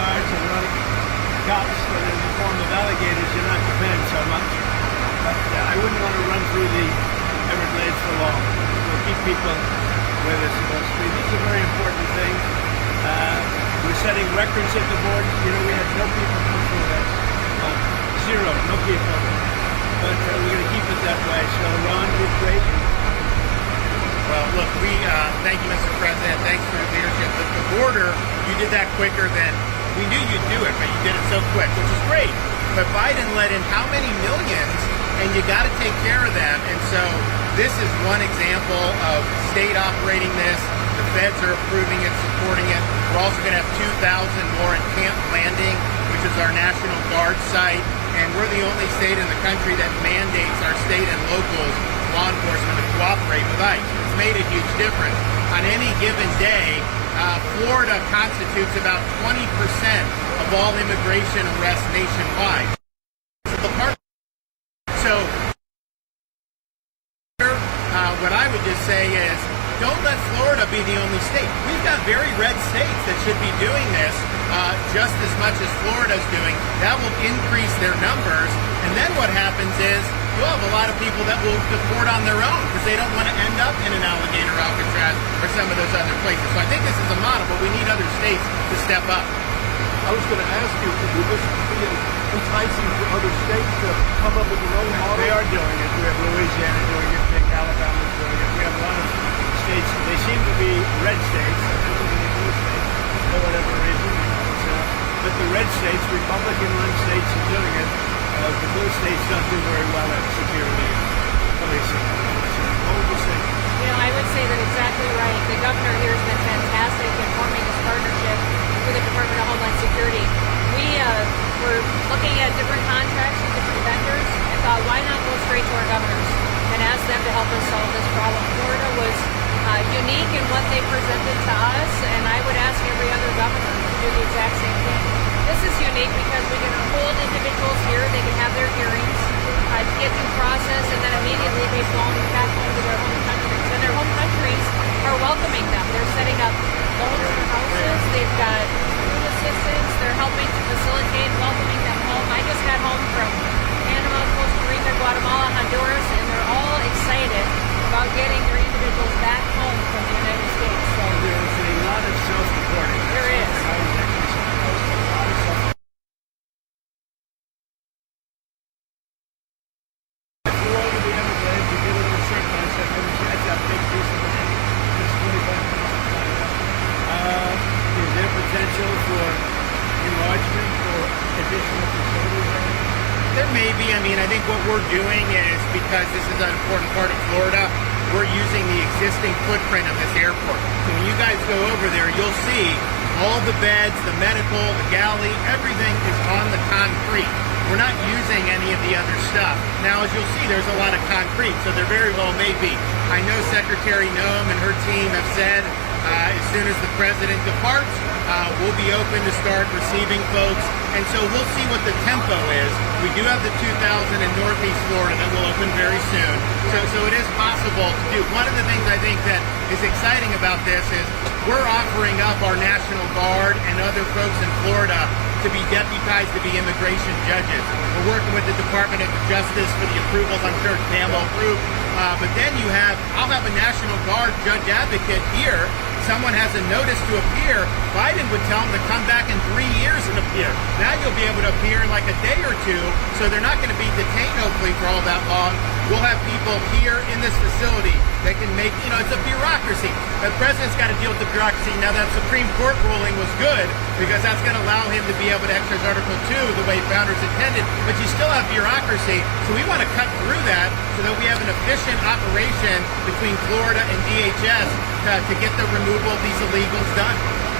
bodyguards and a lot of cops that are in the form of alligators, you're not dependent so much. But I wouldn't want to run through the Everglades for long. We'll keep people where they're supposed to be. This is a very important thing. We're setting records at the border. You know, we had no people come through this. Zero, no people. But we're going to keep it that way. So Ron did great. Well, look, we thank you, Mr. President. Thanks for your leadership. The border, you did that quicker than we knew you'd do it, but you did it so quick, which is great. But Biden let in how many millions, and you got to take care of them. And so this is one example of state operating this. The feds are approving it, supporting it. We're also going to have 2,000 more at Camp Landing, which is our National Guard site. And we're the only state in the country that mandates our state and local law enforcement to cooperate with ICE. It's made a huge difference. On any given day, Florida constitutes about 20% of all immigration arrests nationwide. So what I would just say is, don't let Florida be the only state. We've got very red states that should be doing this just as much as Florida's doing. That will increase their numbers. And then what happens is you'll have a lot of people that will deport on their own because they don't want to end up in an Alligator, Alcatraz, or some of those other places. So I think this is a model, but we need other states to step up. I was going to ask you, would this be enticing for other states to come up with their own model? They are doing it. We have Louisiana doing it. Big Alabama's doing it. We have a lot of states. They seem to be red states. Blue states for whatever reason. But the red states, Republican-run states, are doing it. The blue states don't do very well at security and policing. What would you say? You know, I would say that exactly right. The governor here has been fantastic in forming this partnership with the Department of Homeland Security. We were looking at different contracts with different vendors and thought, why not go straight to our governors and ask them to help us solve this problem? Florida was unique in what they presented to us, and I would ask every other governor to do the exact same thing. This is unique because we can hold individuals here, they can have their hearings, get due process, and then immediately they flown back home to their home countries. And their home countries are welcoming them. They're setting up loans for houses, they've got food assistance, they're helping to facilitate welcoming them home. I just got home from Panama, Costa Rica, Guatemala, Honduras, and they're all excited about getting their individuals back home from the United States. So there's a lot of self-reporting. There is. Potential for enlargement or additional facilities? There may be. I mean, I think what we're doing is, because this is an important part of Florida, we're using the existing footprint of this airport. So when you guys go over there, you'll see all the beds, the medical, the galley, everything is on the concrete. We're not using any of the other stuff. Now, as you'll see, there's a lot of concrete, so there very well may be. I know Secretary Noem and her team have said as soon as the president departs, we'll be open to start receiving folks. And so we'll see what the tempo is. We do have the 2,000 in Northeast Florida that will open very soon. So it is possible to do. One of the things I think that is exciting about this is we're offering up our National Guard and other folks in Florida to be deputized to be immigration judges. We're working with the Department of Justice for the approvals. I'm sure Pam will approve. But then I'll have a National Guard judge advocate here. Someone has a notice to appear. Biden would tell them to come back in 3 years and appear. Now you'll be able to appear in like a day or two, so they're not going to be detained hopefully for all that long. We'll have people here in this facility that can make, it's a bureaucracy. The president's got to deal with the bureaucracy. Now that Supreme Court ruling was good because that's going to allow him to be able to exercise Article 2 the way founders intended, but you still have bureaucracy. So we want to cut through that so that we have an efficient operation between Florida and DHS to get the removal of these illegals done.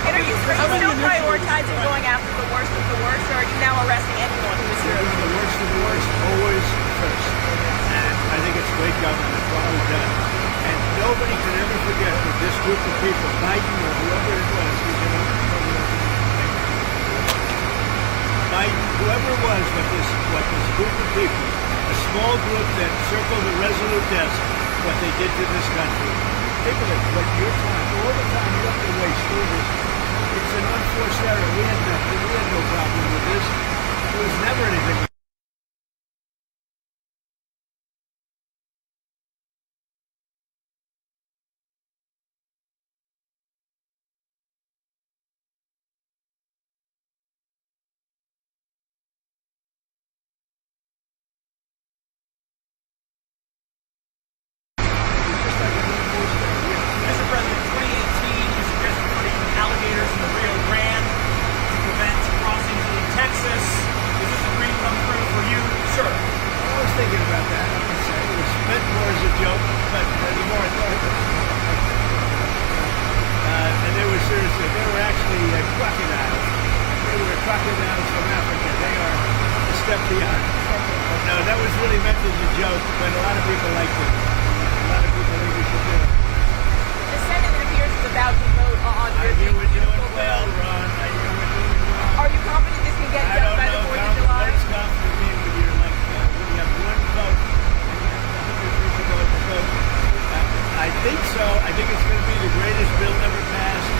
And are you still prioritizing going after the worst of the worst, or are you now arresting anyone who is here? The worst of the worst, always first. And I think it's great government. It's what we've done. And nobody can ever forget that this group of people, Biden or whoever it was, Biden, whoever it was, what this group of people, a small group that circled the resolute desk, what they did to this country. Think of it, what your time, all the time you have to waste through this. It's an unforced error. We had be honest. But no, that was really meant as a joke, but a lot of people liked it. A lot of people think we should do it. The Senate, it appears, is about to vote on I your hear we're doing beautiful well, bill. Ron. I hear we're doing well. Are you confident this can get I done don't by the know. 4th of July? What's confident being when you're like, when you have one vote and you have 100 people vote to vote? I think so. I think it's going to be the greatest bill ever passed,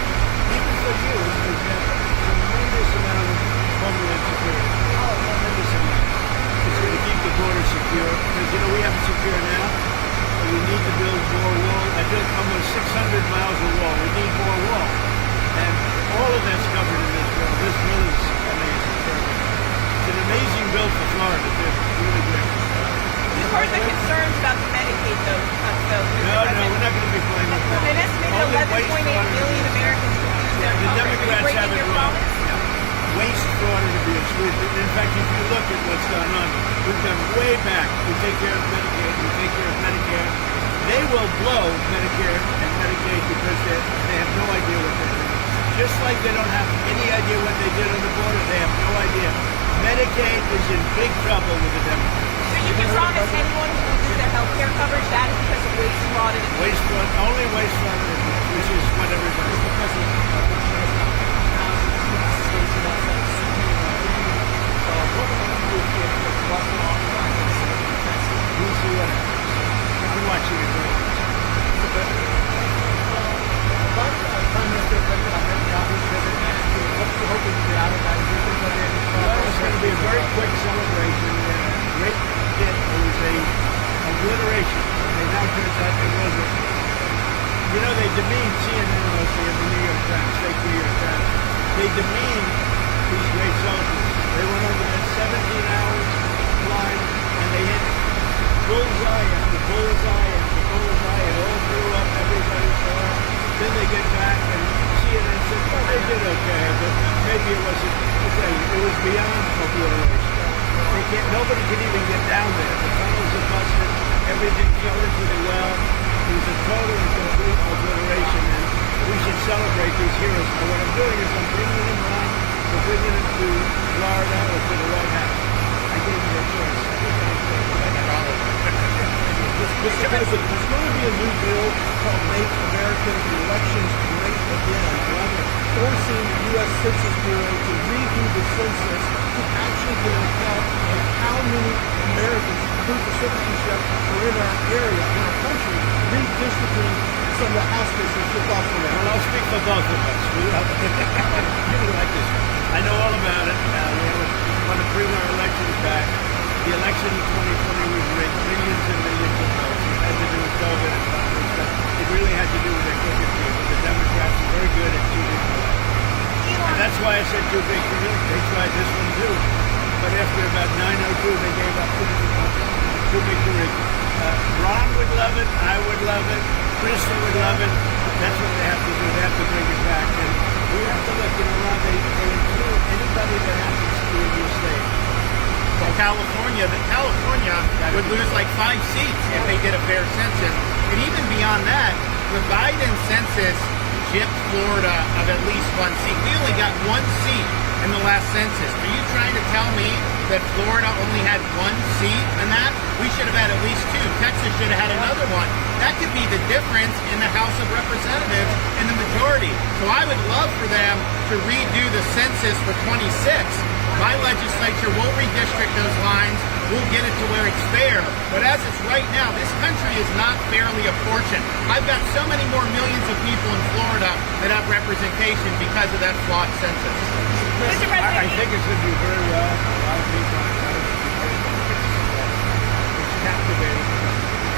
even for you, because you have a tremendous amount of homeland security. Tremendous amount. It's going to keep the border secure, because, you know, we have it secure now, but we need to build more wall. I built almost 600 miles of wall. We need more wall. And all of that's covered in this bill. This bill is amazing. It's an amazing bill for Florida, too. Really great. You've heard the concerns about the Medicaid, though. No, we're not going to be playing with that. An estimated 11.8 million Americans could lose their The coverage. Are you Democrats have breaking it your wrong. promise? Waste, fraud, and abuse. In fact, if you look at what's gone on, we've gone way back. We take care of Medicaid, we take care of Medicare. They will blow Medicare and Medicaid because they have no idea what they're doing. Just like they don't have any idea what they did on the border, they have no idea. Medicaid is in big trouble with the Democrats. So you can promise anyone who loses their health care coverage that is because of waste, fraud, and abuse. Waste, fraud, only waste, fraud, and abuse, which is what everybody does. We'll see what happens. I'm watching it very much. Well, it's going to be a very quick celebration. Great hit. It was a obliteration. They now turns out it wasn't. You know, they demean CNN mostly in the New York Times, fake New York Times. They demean these great soldiers. They went over that 17 hours flying, and they hit bullseye after bullseye after bullseye. It all blew up. Everybody saw it. Then they get back, and CNN said, well, they did okay, but maybe it wasn't. It was beyond obliteration. Nobody can even get down there. The tunnels are busted. Everything fell into the well. It was a total and complete obliteration, and we should celebrate these heroes. And what I'm doing is I'm bringing them on. We're bringing them to Florida or to the White House. I gave you a choice. Mr. President, there's going to be a new bill called Make American Elections Great Again, forcing the U.S. Census Bureau to redo the census to actually get an account of how many Americans, proof of citizenship, are in our area, in our country, redistricting some of the House districts just off the land. Well, I'll speak for both of us. We really like this. I know all about it. We want to bring our elections back. The election in 2020 was rigged. Millions and millions of votes. It had to do with COVID and other stuff. It really had to do with their crooked people. The Democrats are very good at too big to win. And that's why I said too big to win. They tried this one too. But after about 9:02, they gave up. Too big to rig. Ron would love it. I would love it. Kristen would love it. That's what they have to do. They have to bring it back. And we have to look, Ron, they include anybody that happens to be in your state. Well, California would lose like 5 seats if they did a fair census. And even beyond that, the Biden census gypped Florida of at least 1 seat. We only got 1 seat in the last census. Are you trying to tell me that Florida only had 1 seat in that? We should have had at least 2. Texas should have had another one. That could be the difference in the House of Representatives in the majority. So I would love for them to redo the census for 26. My legislature will redistrict those lines. We'll get it to where it's fair. But as it's right now, this country is not fairly apportioned. I've got so many more millions of people in Florida that have representation because of that flawed census. Mr. President, I think it's going to do very well. A lot of people it's captivating.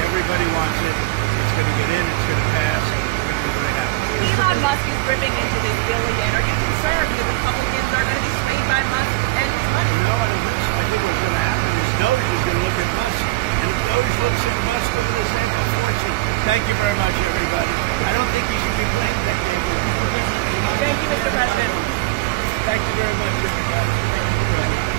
Everybody wants it. It's going to get in. It's going to pass. It's going to be very happy. Elon Musk is ripping into this bill again. Are you concerned the Republicans are going to be swayed by Musk and his money? No, I don't think so. I think what's going to happen is Doge is going to look at Musk. And if Doge looks at Musk, we're going to save a fortune. Thank you very much, everybody. I don't think you should be playing that game. Thank you, Mr. President. Thank you very much, everybody. Thank you very much.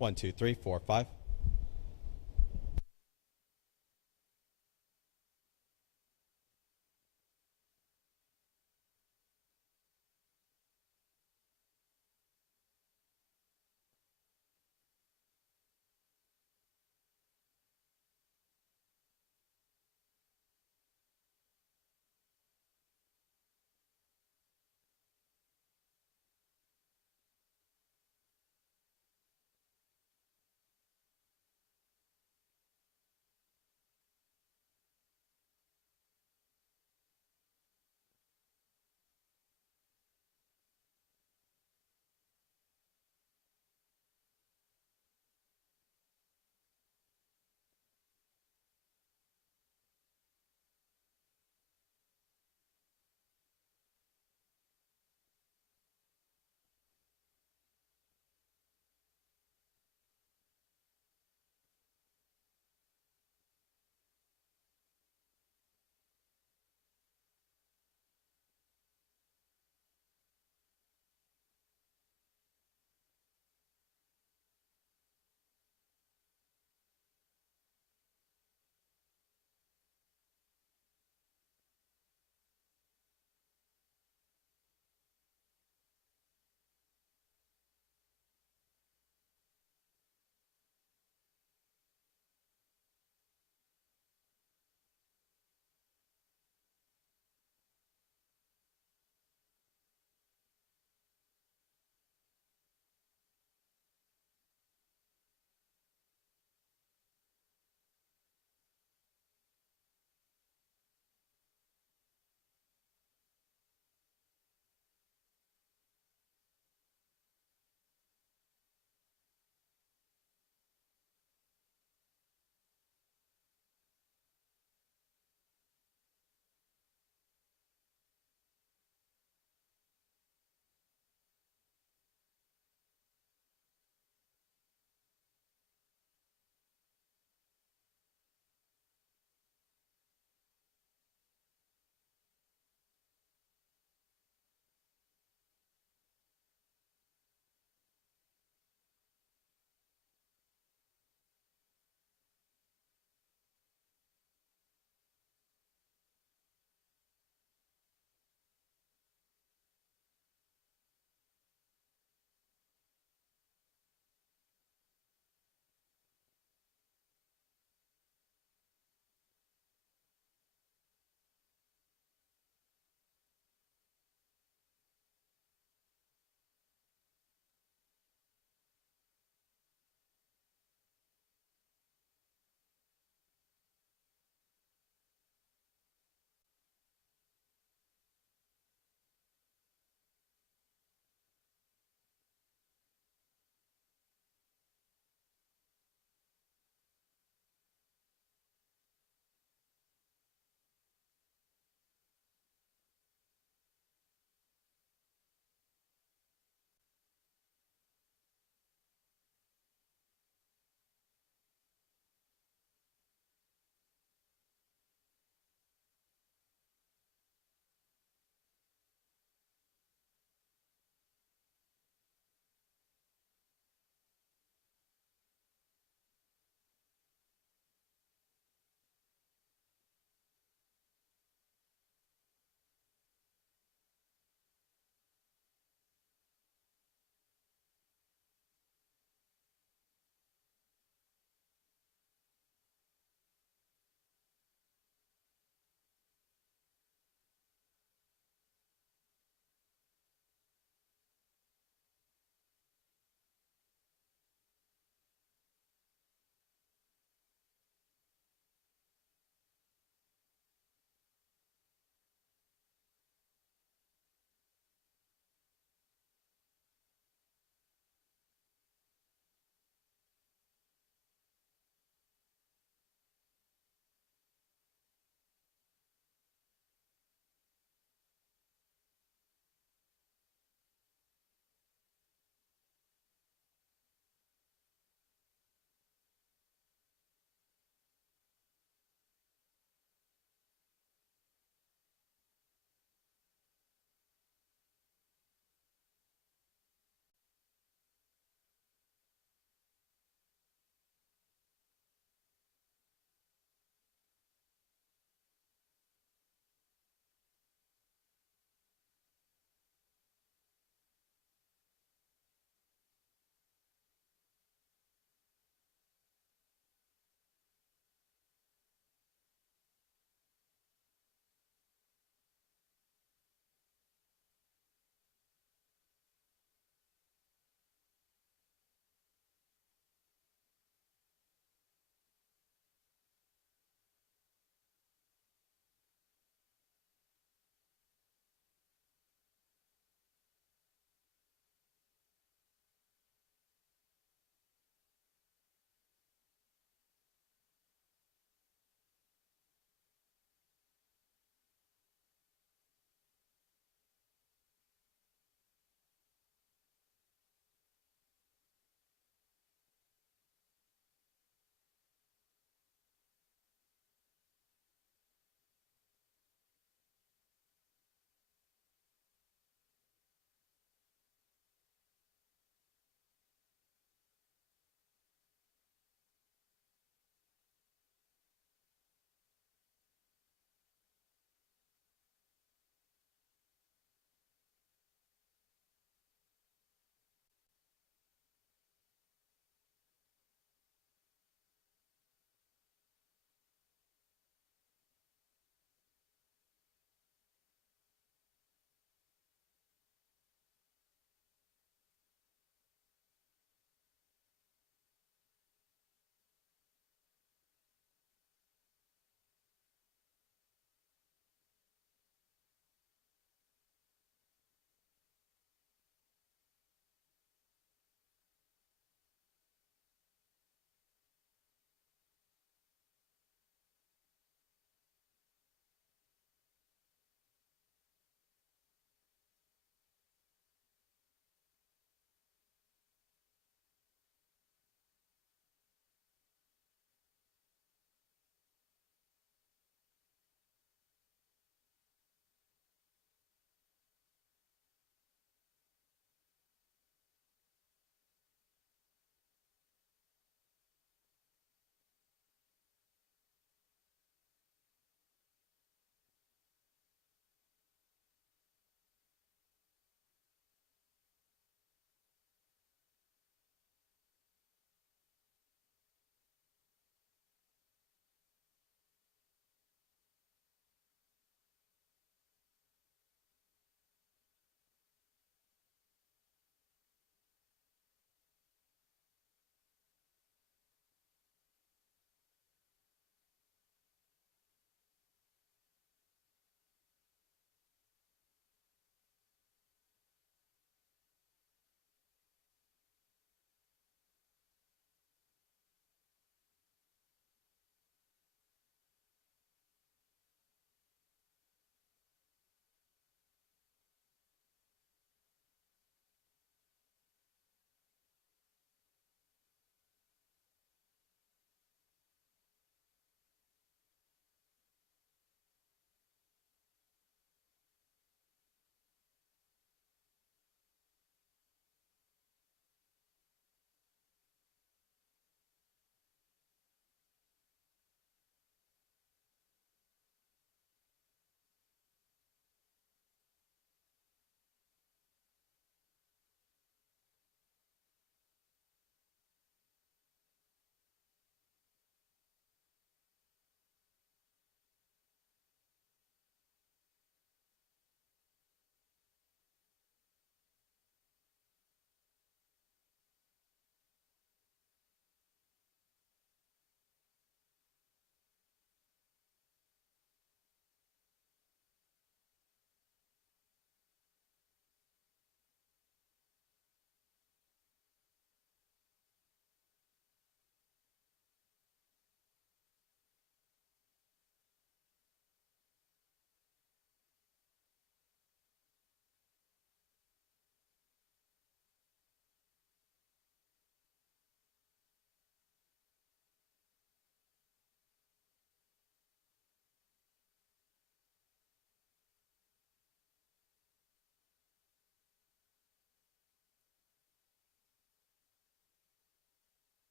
1, 2, 3, 4, 5.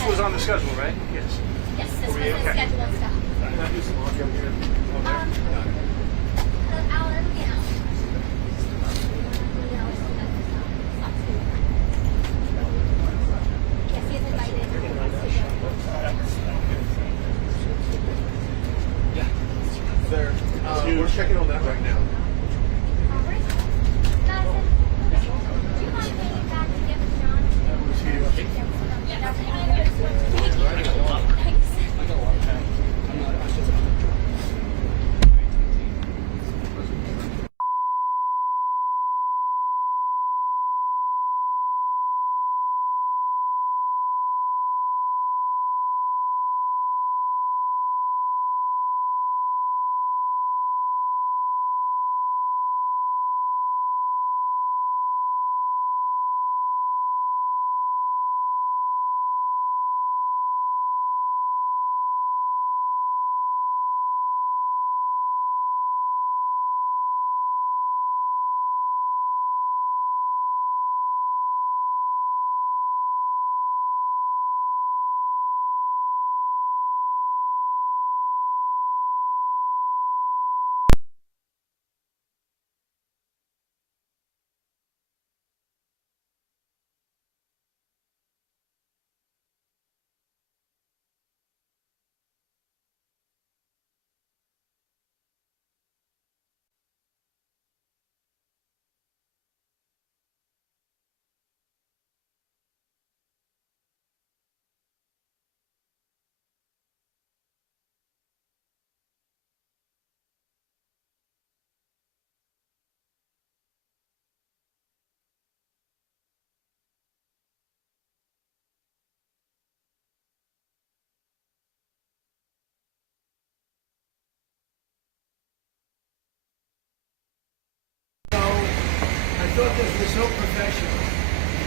This was on the schedule, right? Yes. Yes, this was Okay. the schedule and stuff. Can I do some laundry up here? It'll be out. Yes, he is invited. There. We're checking on that right now. Madison, do you mind taking back to get with John? I thought this was so professional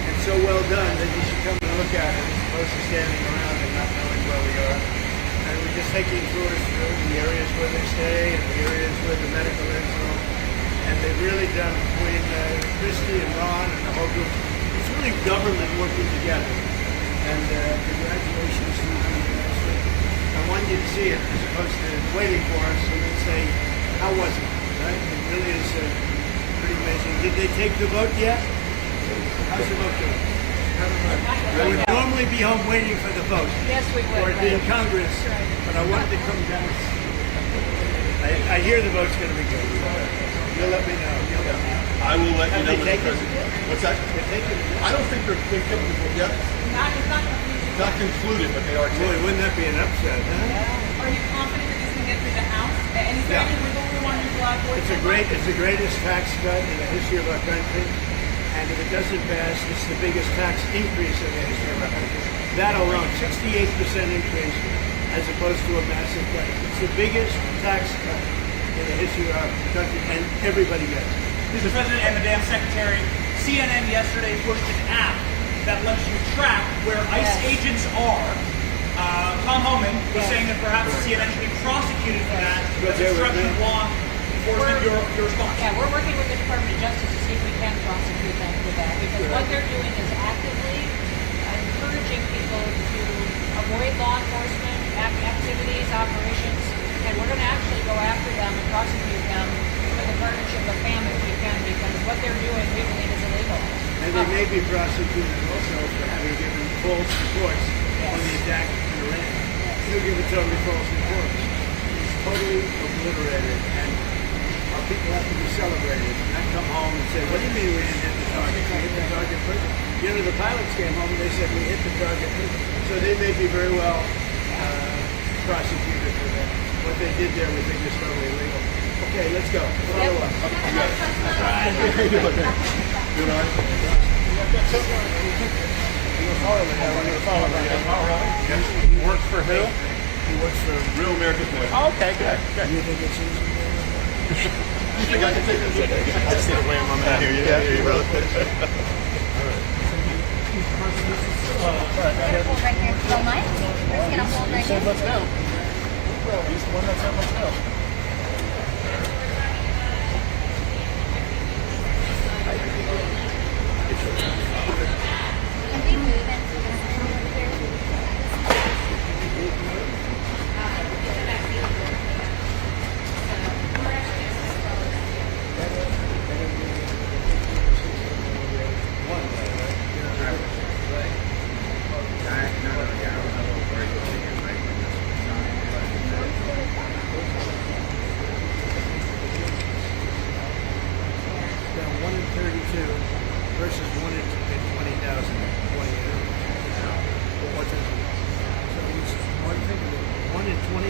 and so well done that you should come and look at it as opposed to standing around and not knowing where we are. And we're just taking tours through the areas where they stay and the areas where the medical is. And they've really done, between Christy and Ron and the whole group, it's really government working together. And congratulations to the ministry. I want you to see it as opposed to waiting for us and then say, how was it? Right? It really is pretty amazing. Did they take the vote yet? How's the vote going? I would normally be home waiting for the vote. Yes, we would. Or it'd be in Congress, but I wanted to come down. I hear the vote's going to be good. You'll let me know. You'll let me know. I will let you Have know. they taken it? What's that? They're taking it. I don't think they've taken the vote yet. Not concluded, but they are Boy, taking. wouldn't that be an upset, huh? Are you confident that this can get through the House? And is there Yeah. any wiggle room on your block? It's the greatest tax cut in the history of our country. And if it doesn't pass, it's the biggest tax increase in the history of our country. That alone, 68% increase as opposed to a massive cut. It's the biggest tax cut in the history of our country, and everybody gets it. Mr. President and Madam Secretary, CNN yesterday pushed an app that lets you track where ICE agents are. Tom Homan was saying that perhaps CNN should be prosecuted for that. That's obstruction of law enforcement. Your response? Yeah, we're working with the Department of Justice to see if we can prosecute them for that, because what they're doing is actively encouraging people to avoid law enforcement activities, operations, and we're going to actually go after them and prosecute them for the partnership of FAM if we can, because what they're doing we believe is illegal. And they may be prosecuted also for having given false reports on the attack in Iran. You give a totally false report. It's totally obliterated, and our people have to be celebrated. Not come home and say, what do you mean we didn't hit the target? We hit the target first. You know, the pilots came home and they said we hit the target first. So they may be very well prosecuted for that. What they did there we think is totally illegal. Okay, let's go. Follow us. Good on. Works for who? He works for Real American Boy. Oh, okay, good. you think it's easy? You think I can take this? I just need to weigh my man. I hear you, brother. Hold right here. Don't mind. We're just gonna hold right here. Let's go. He's the one that said let's go. Can we move into the center over here?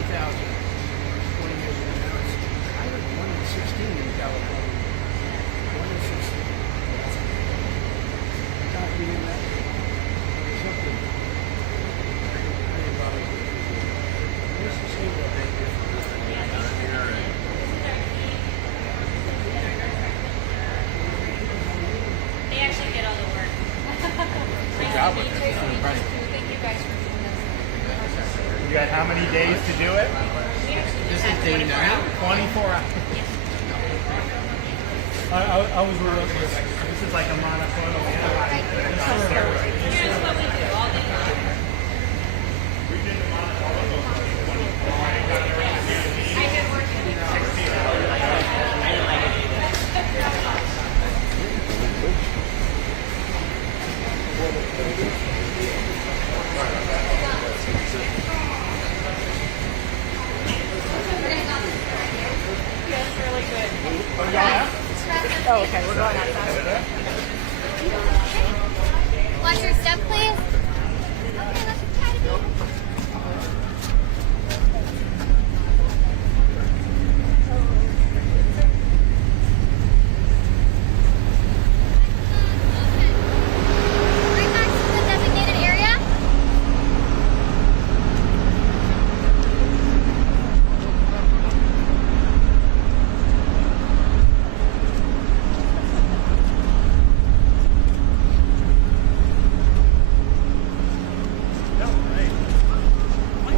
20 years ago now. I heard 1 in 16 in California. 1 in 16. Not reading that. There's something. Where's the state of They actually get all the work. Good job with this. Thank you guys for doing this. You got how many days to do it? This is day 9. 24 hours. I was reluctant. This is like a monoclonal antibody. Here's what we do all day long. I've been working with That's really good. Oh, okay, we're going outside. Watch your step, please. Okay, let's try to be. Right back to the designated area.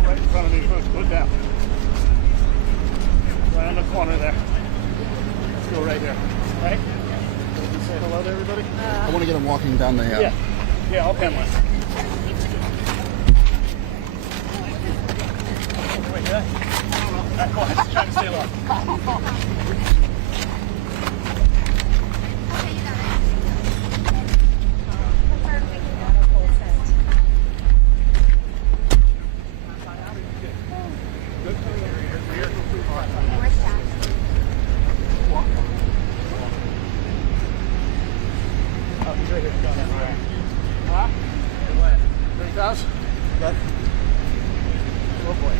Right in front of me first. Go down. Right on the corner there. Let's go right here. Right? Can you say hello to everybody? I want to get him walking down the Yeah. Yeah, I'll pen one. Wait, yeah? Go ahead. Just try to stay low. Okay, you got it. Confirm we can auto pull send. Okay, where's Jack? Oh, he's right here. Go down. All right. Huh? 30,000? Good. Oh boy.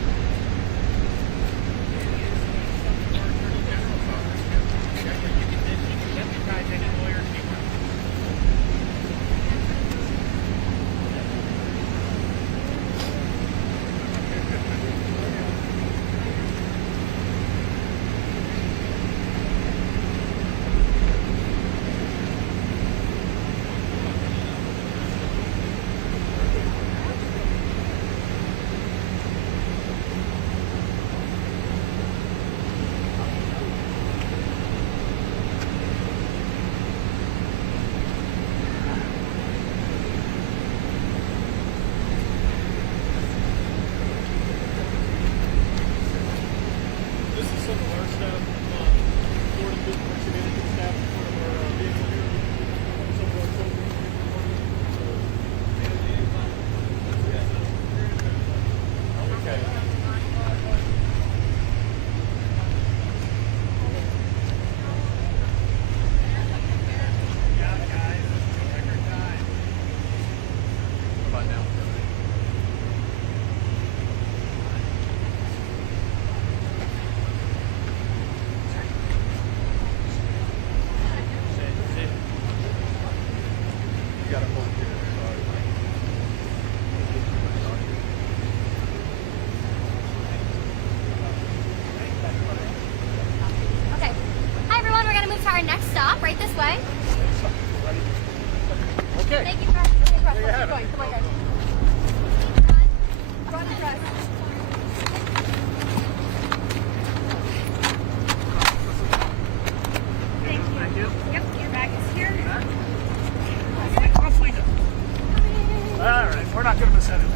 This is some of our stuff. Florida Business Community staff, one of our vehicle here. Some of our Okay. Hi everyone, we're gonna move to our next stop, right this way. Okay. Thank you for keep have it. going. Come on, guys. Run the dress. Thank you. Yep, your bag is here. All right. We're not going to miss anything.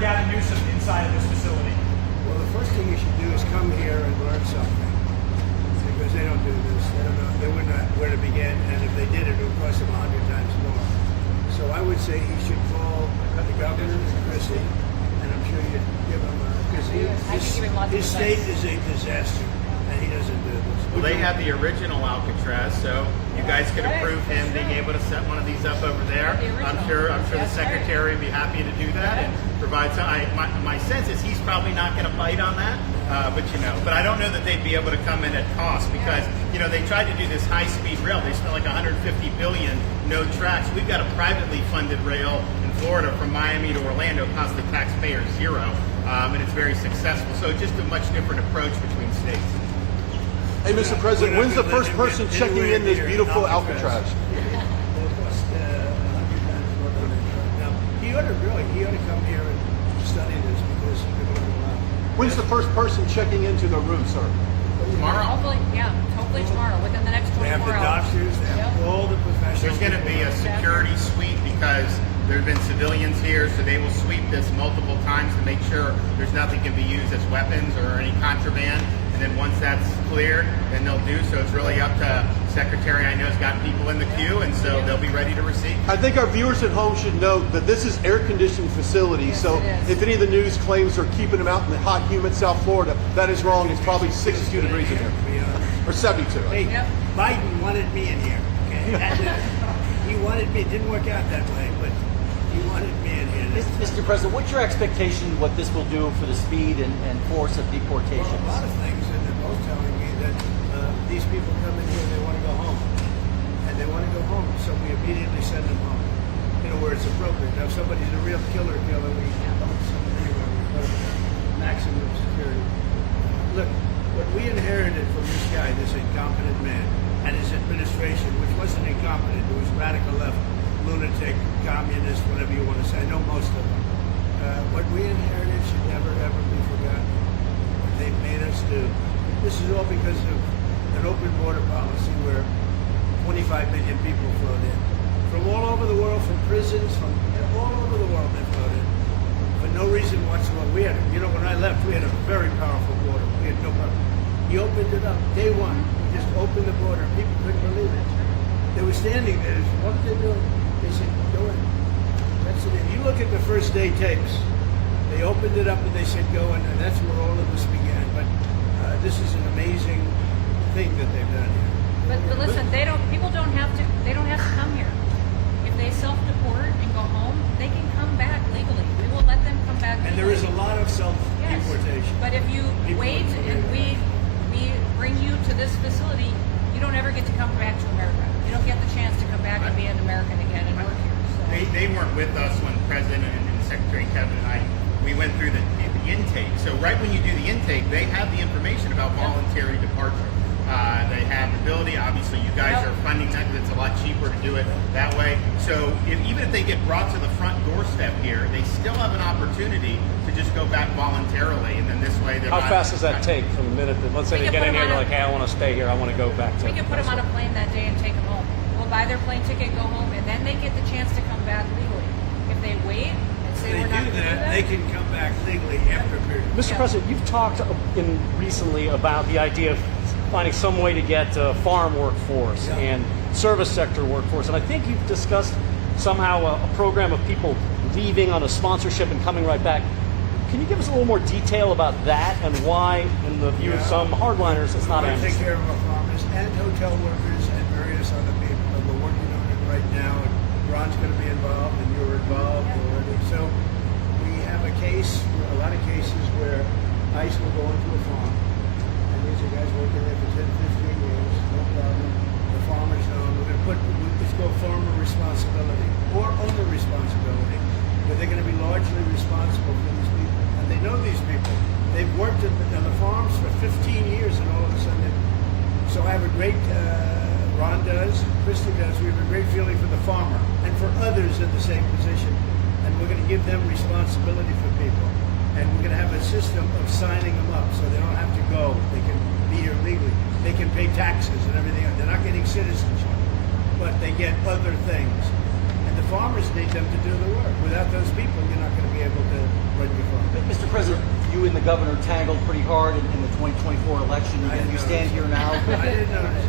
Gavin Newsom inside of this facility? Well, the first thing you should do is come here and learn something, because they don't do this. They don't know. They wouldn't know where to begin, and if they did, it would cost them 100 times more. So I would say he should call the governor, Christie, and I'm sure you'd give him because I can give him lots of his state is a disaster, and he doesn't do this. Well, they have the original Alcatraz, so you guys could approve him being able to set one of these up over there. I'm sure the secretary would be happy to do that and provide some. My sense is he's probably not going to bite on that, but I don't know that they'd be able to come in at cost because they tried to do this high-speed rail. They spent like $150 billion, no tracks. We've got a privately funded rail in Florida from Miami to Orlando, cost the taxpayer $0, and it's very successful. So just a much different approach between states. Hey, Mr. President, when's the first person checking in this beautiful Alcatraz? It'll cost 100 times more than that. Now, he ought to come here and study this because people don't allow. When's the first person checking into the room, sir? Tomorrow. Hopefully tomorrow, within the next They 24 have the hours. doctors, they have all the professionals. There's going to be a security sweep because there have been civilians here, so they will sweep this multiple times to make sure there's nothing can be used as weapons or any contraband. And then once that's cleared, then they'll do so. It's really up to Secretary. I know has got people in the queue, and so they'll be ready to receive. I think our viewers at home should know that this is air-conditioned facility, so it is. if any of the news claims are keeping them out in the hot, humid South Florida, that is wrong. It's probably 62 degrees in here, To be honest. or 72. Hey, Yep. Biden wanted me in here. Okay, that's it. He wanted me. It didn't work out that way, but he wanted me in here. Mr. President, what's your expectation what this will do for the speed and force of deportations? Well, a lot of things, and they're both telling me that these people come in here, they want to go home, and they want to go home, so we immediately send them home. Where it's appropriate. Now, if somebody's a real killer, we don't send them anywhere. We put them in maximum security. Look, what we inherited from this guy, this incompetent man, and his administration, which wasn't incompetent, it was radical left, lunatic, communist, whatever you want to say. I know most of them. What we inherited should never, ever be forgotten. What they've made us do. This is all because of an open border policy where 25 million people flowed in. From all over the world, from prisons, from all over the world they flowed in. For no reason whatsoever. When I left, we had a very powerful border. We had no problem. He opened it up. Day one, he just opened the border. People couldn't believe it. They were standing there. What did they do? They said, go in. That's it. If you look at the first day tapes, they opened it up and they said, go in. And that's where all of this began. But this is an amazing thing that they've done here. But listen, people don't have to come here. If they self-deport and go home, they can come back legally. We will let them come back legally. And there is a lot of self-deportation. But if you wait and we bring you to this facility, you don't ever get to come back to America. You don't get the chance to come back and be an American again and work here. So. They weren't with us when the President and Secretary Kevin and we went through the intake. So right when you do the intake, they have the information about voluntary departure. They have the ability. Obviously, you guys are funding that because it's a lot cheaper to do it that way. So even if they get brought to the front doorstep here, they still have an opportunity to just go back voluntarily, and then this way they're How not, fast does that take from the minute that, let's say We they can get put in here, them they're on like, hey, I want to stay here, I want to go back to... We can put them on a plane that day and take them home. We'll buy their plane ticket, go home, and then they get the chance to come back legally. If they wait and say If we're not they do going to do that, that, they can come back legally after a period. Mr. President, you've talked recently about the idea of finding some way to get farm workforce and service sector workforce, and I think you've discussed somehow a program of people leaving on a sponsorship and coming right back. Can you give us a little more detail about that and why, in the view of some hardliners, it's not We take amnesty? care of our farmers and hotel workers and various other people. And we're working on it right now. And Ron's going to be involved, and you're involved already. So we have a lot of cases where ICE will go into a farm, and these are guys working there for 10, 15 years, no problem. The farmers know. We're going to it's called farmer responsibility or owner responsibility, but they're going to be largely responsible for these people. And they know these people. They've worked on the farms for 15 years, and all of a sudden, so I have a great, Ron does, Krista does, we have a great feeling for the farmer and for others in the same position. And we're going to give them responsibility for people. And we're going to have a system of signing them up so they don't have to go. They can be here legally. They can pay taxes and everything. They're not getting citizenship, but they get other things. And the farmers need them to do the work. Without those people, you're not going to be able to run your farm. Mr. President, you and the governor tangled pretty hard in the 2024 election. I Yet you didn't stand notice. here now. I didn't notice.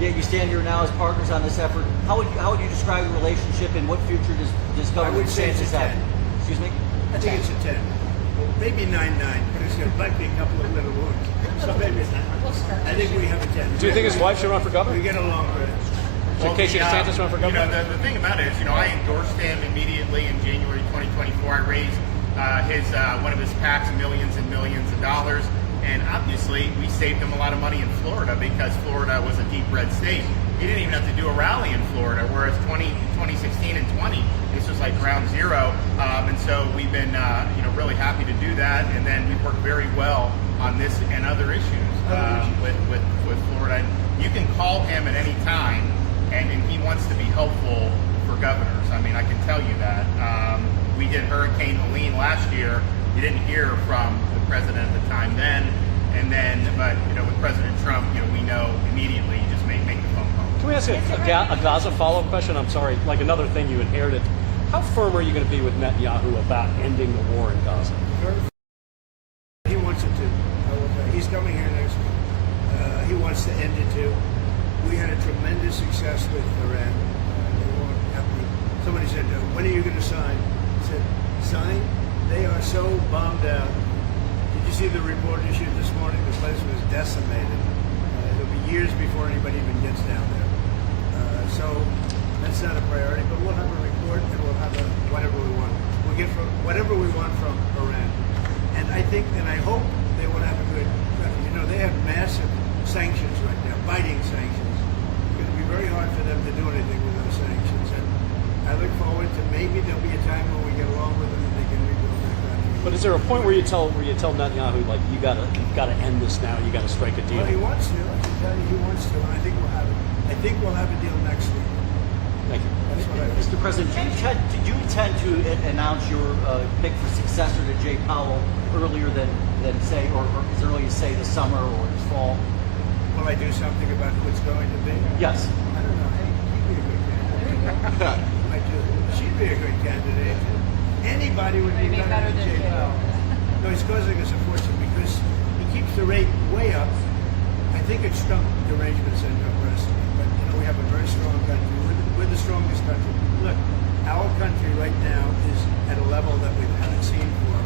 Yet you stand here now as partners on this effort. How would you describe the relationship, and what future does I Governor would say it's DeSantis a have? 10. Excuse me? I think it's a 10. Maybe 9-9, but it's got might be a couple of little wounds. So maybe it's 9. I think we have a 10. Do you think his wife should run for governor? We get along with it. Should Casey DeSantis run for governor? The thing about it is, I endorsed him immediately in January 2024. I raised one of his PACs millions and millions of dollars, and obviously we saved him a lot of money in Florida because Florida was a deep red state. He didn't even have to do a rally in Florida, whereas 2016 and 20, this was like ground zero, and so we've been really happy to do that, and then we worked very well on this and other issues with Florida. You can call him at any time, and he wants to be helpful for governors. I mean, I can tell you that. We did Hurricane Helene last year. You didn't hear from the president at the time then, but with President Trump, we know immediately. You just make the phone call. Can we ask a Gaza follow-up question? I'm sorry, like another thing you inherited. How firm are you going to be with Netanyahu about ending the war in Gaza? He wants it to. He's coming here next week. He wants to end it too. We had a tremendous success with Iran. Somebody said, when are you going to sign? I said, sign? They are so bombed out. Did you see the report issued this morning? The place was decimated. It'll be years before anybody even gets down there. So that's not a priority, but we'll have a report and we'll have whatever we want. We'll get whatever we want from Iran. And I think and I hope they will have a good, they have massive sanctions right now, biting sanctions. It's going to be very hard for them to do anything with those sanctions. And I look forward to maybe there'll be a time when we get along with them and they can rebuild their country. But is there a point where you tell Netanyahu, like, you've got to end this now, you got to strike a deal? Well, he wants to. I can tell you he wants to, and I think we'll have it. I think we'll have a deal next week. Thank you. That's what I think. Mr. President, did you intend to announce your pick for successor to Jay Powell earlier than say, or as early as say the summer or this fall? Will I do something about who it's going to be? Yes. I don't know. Hey, she'd be a good candidate. I do. She'd be a good candidate. Anybody would be better than Jay Powell. No, he's causing us a fortune because he keeps the rate way up. I think it's Trump derangements and personally, but we have a very strong country. We're the strongest country. Look, our country right now is at a level that we haven't seen for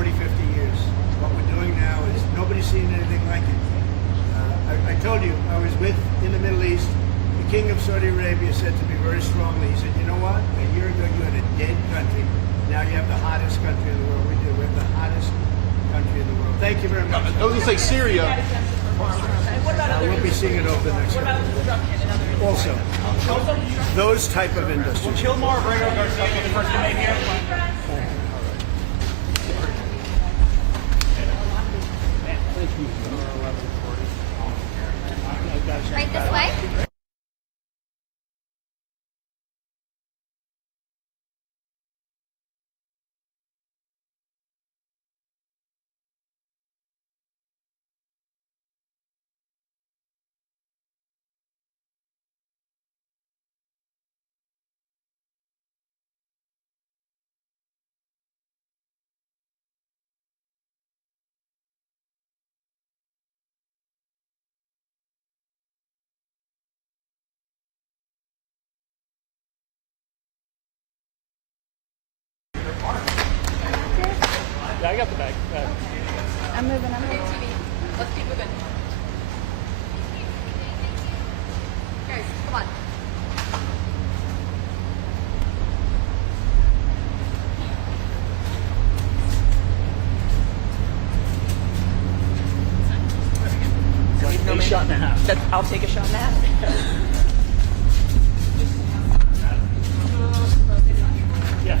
40, 50 years. What we're doing now is nobody's seen anything like it. I told you, I was in the Middle East. The King of Saudi Arabia said to me very strongly, he said, you know what? A year ago you had a dead country. Now you have the hottest country in the world. We do. We have the hottest country in the world. Thank you very much. I was going to say Syria. We'll be seeing it over the next couple of years. Also, those type of industries. Will Kilmar or Brego Garcia be the first to make here? Right this way? Yeah, I got the bag. I'm moving. TV. Let's keep moving. Guys, come on. A shot and a half. I'll take a shot now. Yeah.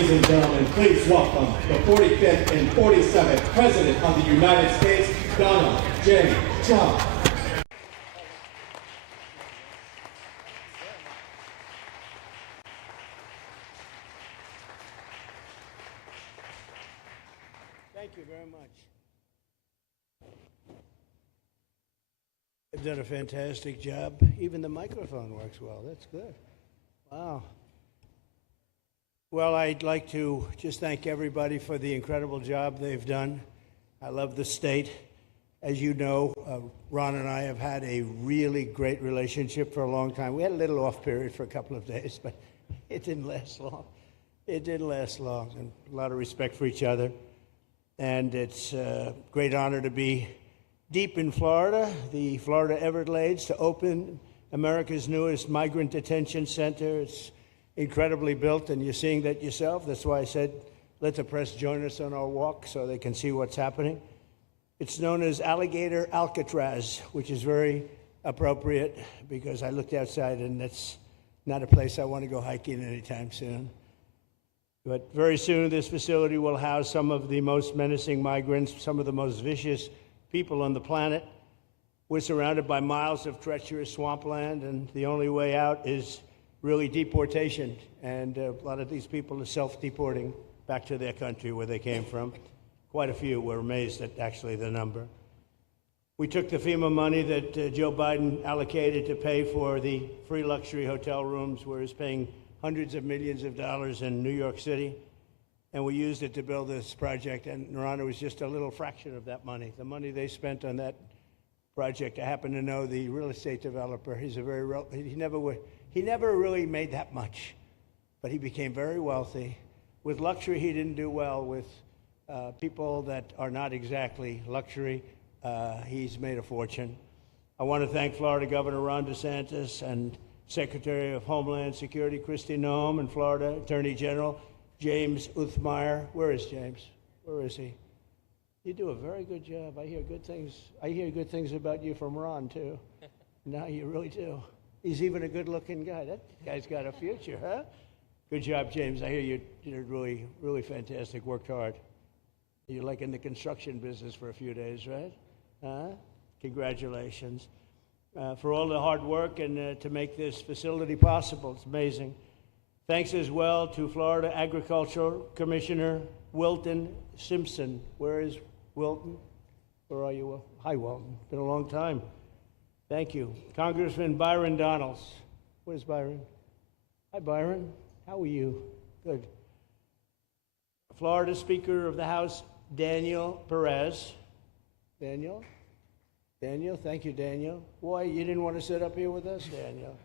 Ladies and gentlemen, please welcome the 45th and 47th President of the United States, Donald J. Trump. Thank you very much. You've done a fantastic job. Even the microphone works well. That's good. Wow. Well, I'd like to just thank everybody for the incredible job they've done. I love the state. As you know, Ron and I have had a really great relationship for a long time. We had a little off period for a couple of days, but it didn't last long. It didn't last long, and a lot of respect for each other. And it's a great honor to be deep in Florida, the Florida Everglades, to open America's newest migrant detention center. It's incredibly built, and you're seeing that yourself. That's why I said, let the press join us on our walk so they can see what's happening. It's known as Alligator Alcatraz, which is very appropriate because I looked outside and that's not a place I want to go hiking anytime soon. But very soon this facility will house some of the most menacing migrants, some of the most vicious people on the planet. We're surrounded by miles of treacherous swampland, and the only way out is really deportation. And a lot of these people are self-deporting back to their country where they came from. Quite a few. We're amazed at actually the number. We took the FEMA money that Joe Biden allocated to pay for the free luxury hotel rooms, where he's paying hundreds of millions of dollars in New York City, and we used it to build this project. And Ron, was just a little fraction of that money. The money they spent on that project, I happen to know the real estate developer. He's a very he never really made that much, but he became very wealthy. With luxury, he didn't do well. With people that are not exactly luxury, he's made a fortune. I want to thank Florida Governor Ron DeSantis and Secretary of Homeland Security Kristi Noem, and Florida Attorney General James Uthmeier. Where is James? Where is he? You do a very good job. I hear good things. I hear good things about you from Ron too. No, you really do. He's even a good-looking guy. That guy's got a future, huh? Good job, James. I hear you did really, really fantastic. Worked hard. You're like in the construction business for a few days, right? Congratulations. For all the hard work and to make this facility possible. It's amazing. Thanks as well to Florida Agricultural Commissioner Wilton Simpson. Where is Wilton? Where are you, Will? Hi, Wilton. Been a long time. Thank you. Congressman Byron Donalds. Where's Byron? Hi, Byron. How are you? Good. Florida Speaker of the House, Daniel Perez. Daniel? Daniel, thank you, Daniel. Why, you didn't want to sit up here with us, Daniel?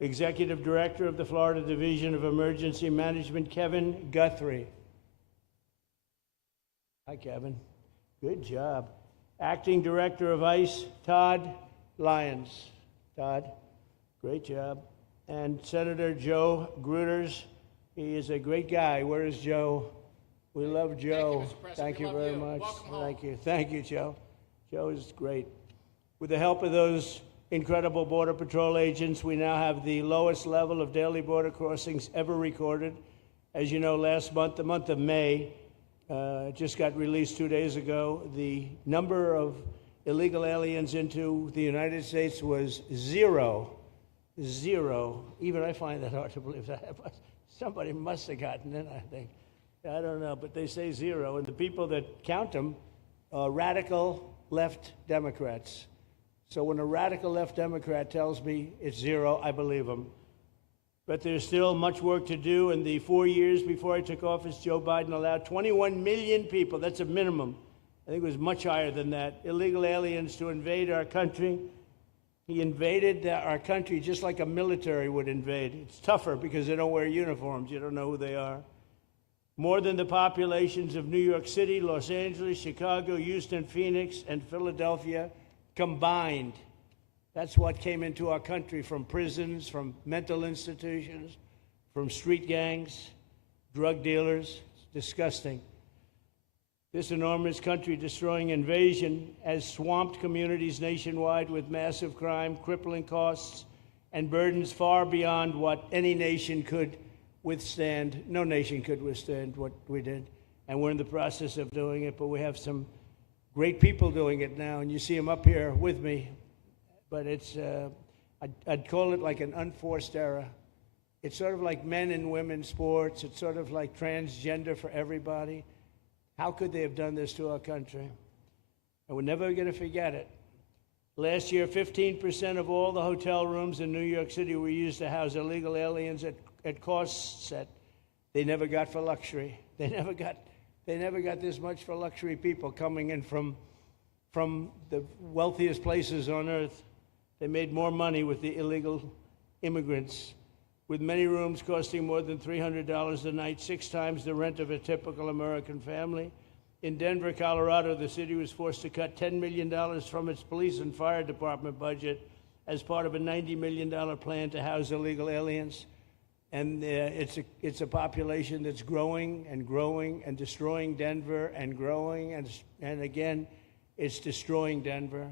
Executive Director of the Florida Division of Emergency Management, Kevin Guthrie. Hi, Kevin. Good job. Acting Director of ICE, Todd Lyons. Todd, great job. And Senator Joe Gruters. He is a great guy. Where is Joe? We love Joe. Thank you very much. Thank you. Thank you, Joe. Joe is great. With the help of those incredible Border Patrol agents, we now have the lowest level of daily border crossings ever recorded. As you know, last month, the month of May, just got released 2 days ago, the number of illegal aliens into the United States was zero. Zero. Even I find that hard to believe. That somebody must have gotten in, I think. I don't know, but they say zero. And the people that count them are radical left Democrats. So when a radical left Democrat tells me it's zero, I believe him. But there's still much work to do. In the 4 years before I took office, Joe Biden allowed 21 million people, that's a minimum, I think it was much higher than that, illegal aliens to invade our country. He invaded our country just like a military would invade. It's tougher because they don't wear uniforms. You don't know who they are. More than the populations of New York City, Los Angeles, Chicago, Houston, Phoenix, and Philadelphia combined. That's what came into our country from prisons, from mental institutions, from street gangs, drug dealers. It's disgusting. This enormous country-destroying invasion has swamped communities nationwide with massive crime, crippling costs, and burdens far beyond what any nation could withstand, no nation could withstand what we did. And we're in the process of doing it, but we have some great people doing it now, and you see them up here with me. But it's, I'd call it like an unforced era. It's sort of like men and women sports. It's sort of like transgender for everybody. How could they have done this to our country? And we're never going to forget it. Last year, 15% of all the hotel rooms in New York City were used to house illegal aliens at costs that they never got for luxury. They never got this much for luxury people coming in from the wealthiest places on earth. They made more money with the illegal immigrants, with many rooms costing more than $300 a night, 6 times the rent of a typical American family. In Denver, Colorado, the city was forced to cut $10 million from its police and fire department budget as part of a $90 million plan to house illegal aliens. And it's a population that's growing and growing and destroying Denver and growing. And again, it's destroying Denver.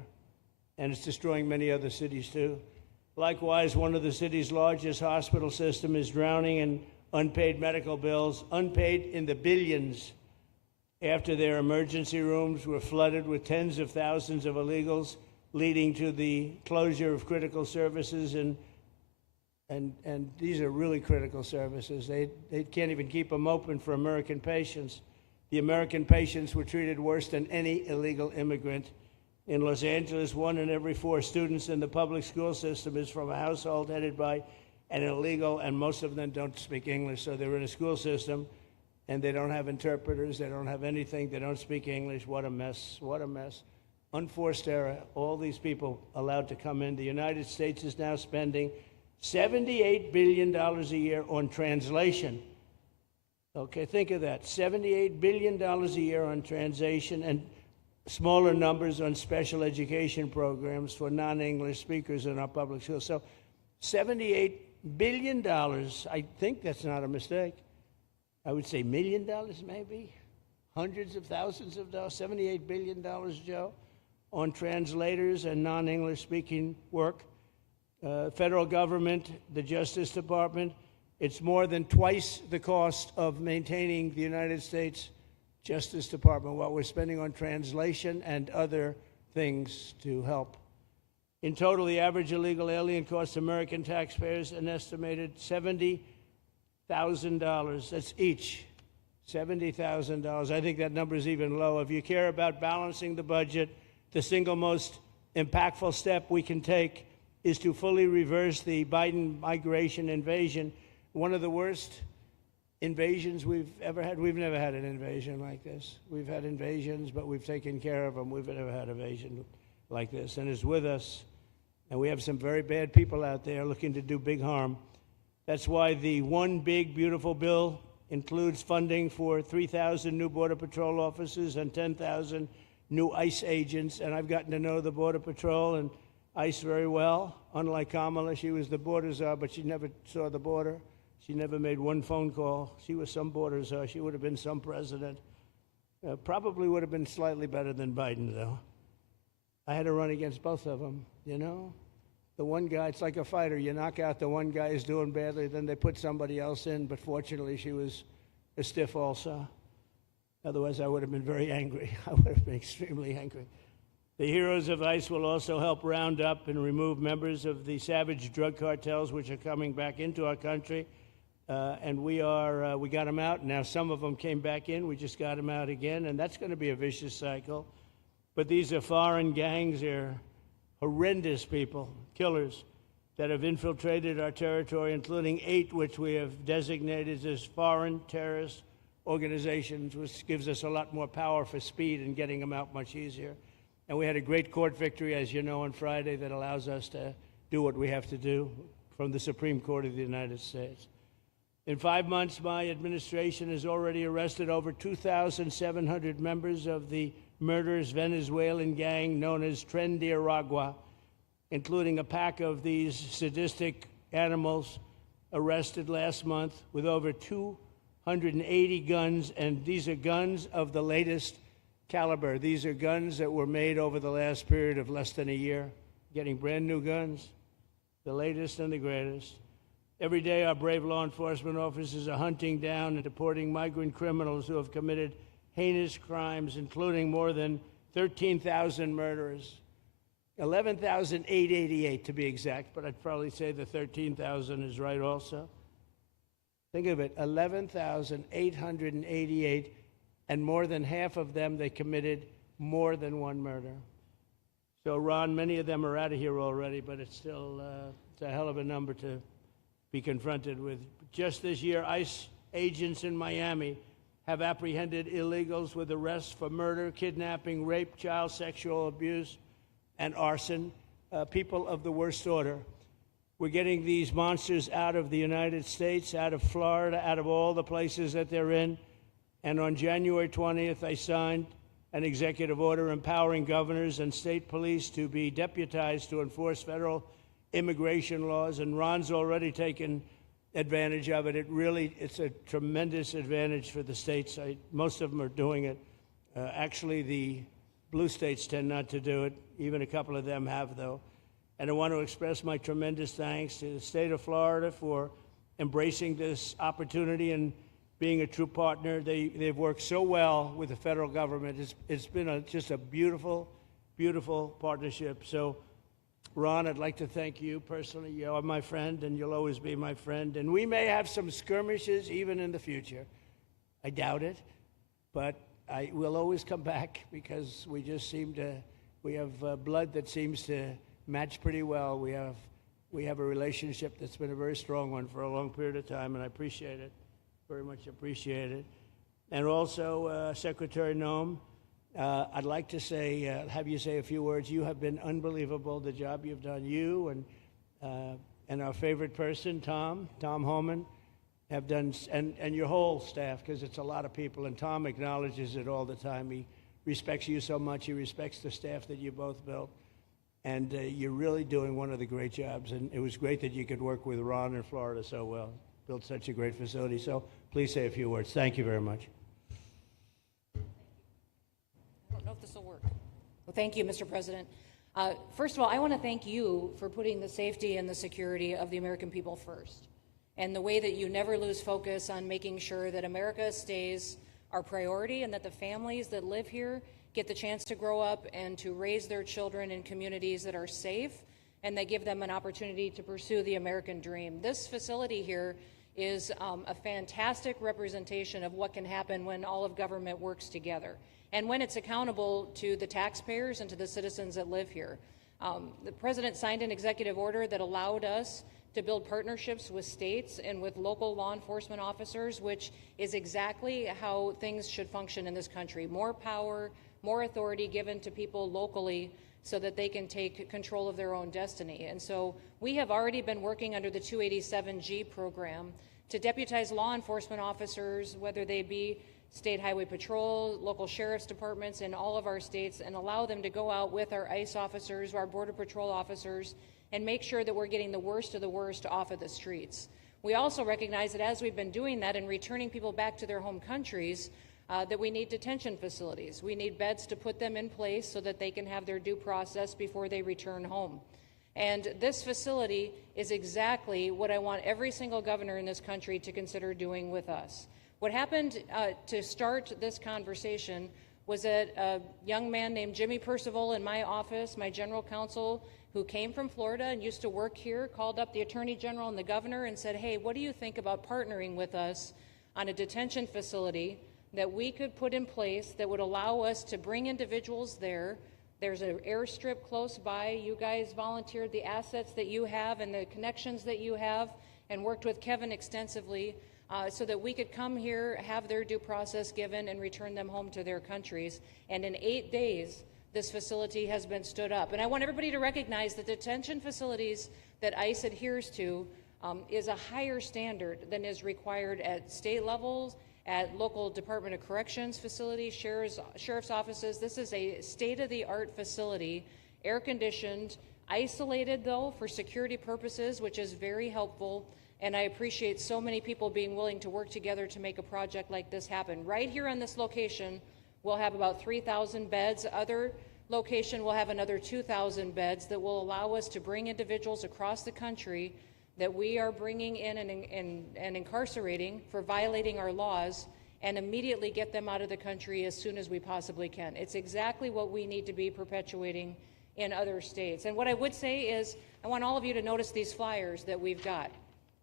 And it's destroying many other cities, too. Likewise, one of the city's largest hospital system is drowning in unpaid medical bills, unpaid in the billions, after their emergency rooms were flooded with tens of thousands of illegals, leading to the closure of critical services. And these are really critical services. They can't even keep them open for American patients. The American patients were treated worse than any illegal immigrant. In Los Angeles, 1 in every 4 students in the public school system is from a household headed by an illegal, and most of them don't speak English, so they're in a school system, and they don't have interpreters, they don't have anything, they don't speak English. What a mess, what a mess. Unforced error, all these people allowed to come in. The United States is now spending $78 billion a year on translation. Okay, think of that, $78 billion a year on translation, and smaller numbers on special education programs for non-English speakers in our public schools. So $78 billion, I think that's not a mistake. I would say $1 million maybe, hundreds of thousands of dollars, $78 billion, Joe, on translators and non-English speaking work. Federal government, the Justice Department, it's more than twice the cost of maintaining the United States Justice Department, what we're spending on translation and other things to help. In total, the average illegal alien costs American taxpayers an estimated $70,000. That's each, $70,000. I think that number is even low. If you care about balancing the budget, the single most impactful step we can take is to fully reverse the Biden migration invasion. One of the worst invasions we've ever had. We've never had an invasion like this. We've had invasions, but we've taken care of them. We've never had an invasion like this, and it's with us. And we have some very bad people out there looking to do big harm. That's why the One Big Beautiful Bill includes funding for 3,000 new Border Patrol officers and 10,000 new ICE agents. And I've gotten to know the Border Patrol and ICE very well. Unlike Kamala, she was the border czar, but she never saw the border. She never made one phone call. She was some border czar. She would have been some president. Probably would have been slightly better than Biden, though. I had to run against both of them, you know? The one guy, it's like a fighter. You knock out the one guy who's doing badly, then they put somebody else in. But fortunately, she was a stiff also. Otherwise, I would have been very angry. I would have been extremely angry. The heroes of ICE will also help round up and remove members of the savage drug cartels which are coming back into our country. And we got them out. Now some of them came back in. We just got them out again. And that's going to be a vicious cycle. But these are foreign gangs. They're horrendous people, killers, that have infiltrated our territory, including 8 which we have designated as foreign terrorist organizations, which gives us a lot more power for speed and getting them out much easier. And we had a great court victory, as you know, on Friday that allows us to do what we have to do from the Supreme Court of the United States. In 5 months, my administration has already arrested over 2,700 members of the murderous Venezuelan gang known as Tren de Aragua, including a pack of these sadistic animals arrested last month with over 280 guns, and these are guns of the latest caliber. These are guns that were made over the last period of less than a year, getting brand new guns, the latest and the greatest. Every day, our brave law enforcement officers are hunting down and deporting migrant criminals who have committed heinous crimes, including more than 13,000 murderers. 11,888 to be exact, but I'd probably say the 13,000 is right also. Think of it, 11,888, and more than half of them, they committed more than one murder. So, Ron, many of them are out of here already, but it's still it's a hell of a number to be confronted with. Just this year, ICE agents in Miami have apprehended illegals with arrests for murder, kidnapping, rape, child sexual abuse, and arson, people of the worst order. We're getting these monsters out of the United States, out of Florida, out of all the places that they're in. And on January 20th, I signed an executive order empowering governors and state police to be deputized to enforce federal immigration laws. And Ron's already taken advantage of it. It's a tremendous advantage for the states. Most of them are doing it. Actually, the blue states tend not to do it. Even a couple of them have, though. And I want to express my tremendous thanks to the state of Florida for embracing this opportunity and being a true partner. They've worked so well with the federal government. It's been just a beautiful, beautiful partnership. So, Ron, I'd like to thank you personally. You are my friend, and you'll always be my friend. And we may have some skirmishes even in the future. I doubt it, but we'll always come back because we just we have blood that seems to match pretty well. We have a relationship that's been a very strong one for a long period of time, and I appreciate it, very much appreciate it. And also, Secretary Noem, I'd like to have you say a few words. You have been unbelievable, the job you've done. You and our favorite person, Tom Homan, have done, and your whole staff, because it's a lot of people, and Tom acknowledges it all the time. He respects you so much. He respects the staff that you both built. And you're really doing one of the great jobs. And it was great that you could work with Ron in Florida so well. Built such a great facility. So please say a few words. Thank you very much. I don't know if this will work. Well, thank you, Mr. President. First of all, I want to thank you for putting the safety and the security of the American people first, and the way that you never lose focus on making sure that America stays our priority and that the families that live here get the chance to grow up and to raise their children in communities that are safe and that give them an opportunity to pursue the American dream. This facility here is a fantastic representation of what can happen when all of government works together and when it's accountable to the taxpayers and to the citizens that live here. The President signed an executive order that allowed us to build partnerships with states and with local law enforcement officers, which is exactly how things should function in this country. More power, more authority given to people locally so that they can take control of their own destiny. And so we have already been working under the 287G program to deputize law enforcement officers, whether they be state highway patrol, local sheriff's departments in all of our states, and allow them to go out with our ICE officers, our border patrol officers, and make sure that we're getting the worst of the worst off of the streets. We also recognize that as we've been doing that and returning people back to their home countries, that we need detention facilities. We need beds to put them in place so that they can have their due process before they return home. And this facility is exactly what I want every single governor in this country to consider doing with us. What happened to start this conversation was that a young man named Jimmy Percival in my office, my general counsel, who came from Florida and used to work here, called up the Attorney General and the governor and said, hey, what do you think about partnering with us on a detention facility that we could put in place that would allow us to bring individuals there? There's an airstrip close by. You guys volunteered the assets that you have and the connections that you have and worked with Kevin extensively so that we could come here, have their due process given, and return them home to their countries. And in 8 days, this facility has been stood up. And I want everybody to recognize that detention facilities that ICE adheres to is a higher standard than is required at state levels, at local Department of Corrections facilities, sheriff's offices. This is a state-of-the-art facility, air-conditioned, isolated, though, for security purposes, which is very helpful. And I appreciate so many people being willing to work together to make a project like this happen. Right here on this location, we'll have about 3,000 beds. Other location will have another 2,000 beds that will allow us to bring individuals across the country that we are bringing in and incarcerating for violating our laws and immediately get them out of the country as soon as we possibly can. It's exactly what we need to be perpetuating in other states. And what I would say is, I want all of you to notice these flyers that we've got,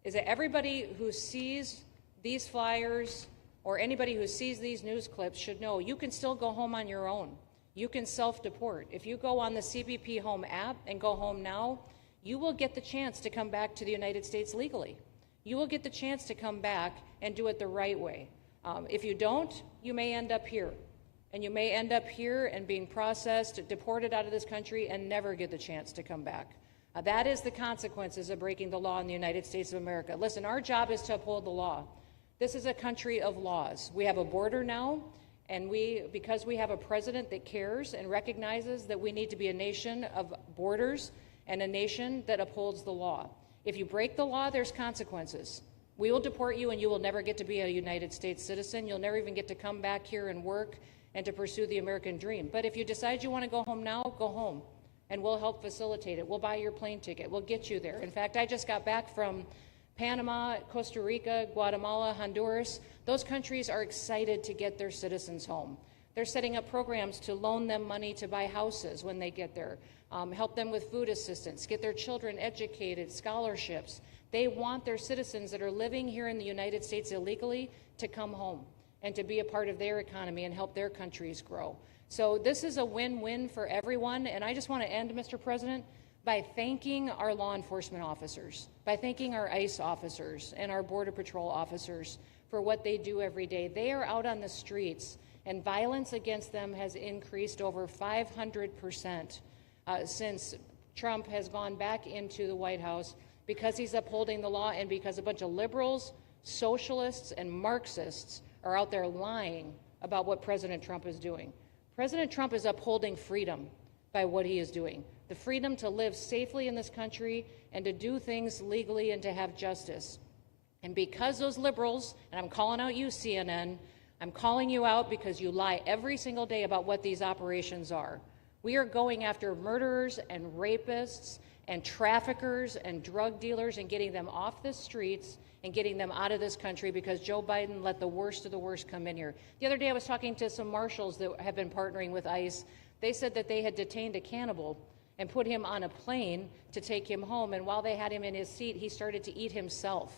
is that everybody who sees these flyers or anybody who sees these news clips should know you can still go home on your own. You can self-deport. If you go on the CBP Home app and go home now, you will get the chance to come back to the United States legally. You will get the chance to come back and do it the right way. If you don't, you may end up here. And you may end up here and being processed, deported out of this country, and never get the chance to come back. That is the consequences of breaking the law in the United States of America. Listen, our job is to uphold the law. This is a country of laws. We have a border now, and because we have a president that cares and recognizes that we need to be a nation of borders and a nation that upholds the law. If you break the law, there's consequences. We will deport you, and you will never get to be a United States citizen. You'll never even get to come back here and work and to pursue the American dream. But if you decide you want to go home now, go home, and we'll help facilitate it. We'll buy your plane ticket. We'll get you there. In fact, I just got back from Panama, Costa Rica, Guatemala, Honduras. Those countries are excited to get their citizens home. They're setting up programs to loan them money to buy houses when they get there, help them with food assistance, get their children educated, scholarships. They want their citizens that are living here in the United States illegally to come home and to be a part of their economy and help their countries grow. So this is a win-win for everyone, and I just want to end, Mr. President, by thanking our law enforcement officers, by thanking our ICE officers and our Border Patrol officers for what they do every day. They are out on the streets, and violence against them has increased over 500% since Trump has gone back into the White House, because he's upholding the law and because a bunch of liberals, socialists, and Marxists are out there lying about what President Trump is doing. President Trump is upholding freedom by what he is doing. The freedom to live safely in this country and to do things legally and to have justice. And because those liberals, and I'm calling out you, CNN, I'm calling you out because you lie every single day about what these operations are. We are going after murderers and rapists and traffickers and drug dealers and getting them off the streets and getting them out of this country because Joe Biden let the worst of the worst come in here. The other day I was talking to some marshals that have been partnering with ICE. They said that they had detained a cannibal and put him on a plane to take him home, and while they had him in his seat, he started to eat himself,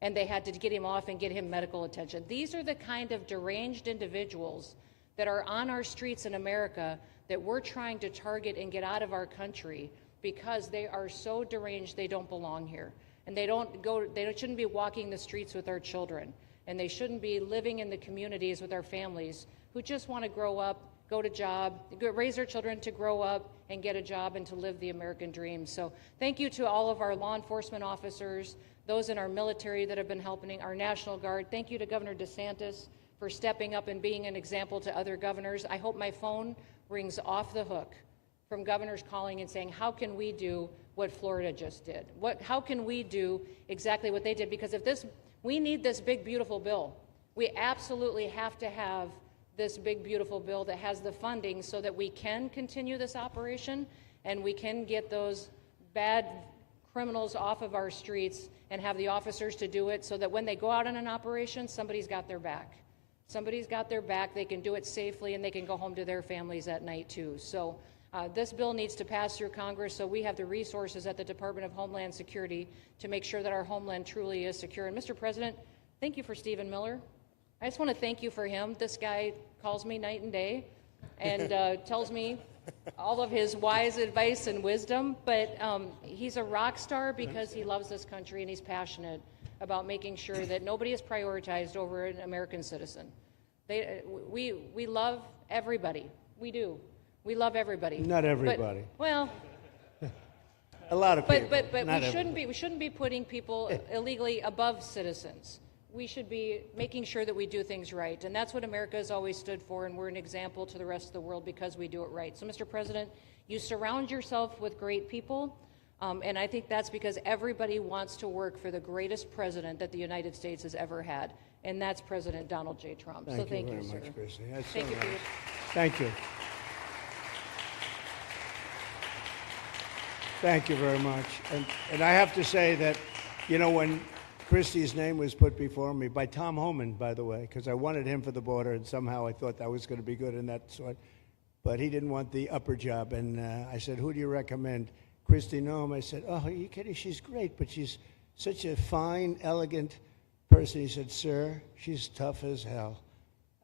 and they had to get him off and get him medical attention. These are the kind of deranged individuals that are on our streets in America that we're trying to target and get out of our country because they are so deranged they don't belong here. And they shouldn't be walking the streets with our children. And they shouldn't be living in the communities with our families who just want to grow up, go to job, raise their children to grow up and get a job and to live the American dream. So thank you to all of our law enforcement officers, those in our military that have been helping, our National Guard. Thank you to Governor DeSantis for stepping up and being an example to other governors. I hope my phone rings off the hook from governors calling and saying, how can we do what Florida just did? How can we do exactly what they did? Because we need this big, beautiful bill. We absolutely have to have this big, beautiful bill that has the funding so that we can continue this operation and we can get those bad criminals off of our streets and have the officers to do it so that when they go out on an operation, somebody's got their back. Somebody's got their back, they can do it safely, and they can go home to their families at night too. So this bill needs to pass through Congress so we have the resources at the Department of Homeland Security to make sure that our homeland truly is secure. And Mr. President, thank you for Stephen Miller. I just want to thank you for him. This guy calls me night and day and tells me all of his wise advice and wisdom, but he's a rock star because he loves this country and he's passionate about making sure that nobody is prioritized over an American citizen. We love everybody. We do. We love everybody. Not everybody. Well, a lot of people. But we shouldn't be putting people illegally above citizens. We should be making sure that we do things right, and that's what America has always stood for, and we're an example to the rest of the world because we do it right. So, Mr. President, you surround yourself with great people, and I think that's because everybody wants to work for the greatest president that the United States has ever had, and that's President Donald J. Trump. Thank Thank you you, very sir. much, Chrissy. That's Thank so you for nice. your... Thank you. Thank you very much. And I have to say that You know, when Christie's name was put before me by Tom Homan, by the way, because I wanted him for the border, and somehow I thought that was going to be good in that sort. But he didn't want the upper job, and I said, "Who do you recommend?" Christie Noem. I said, "Oh, are you kidding? She's great, but she's such a fine, elegant person." He said, "Sir, she's tough as hell."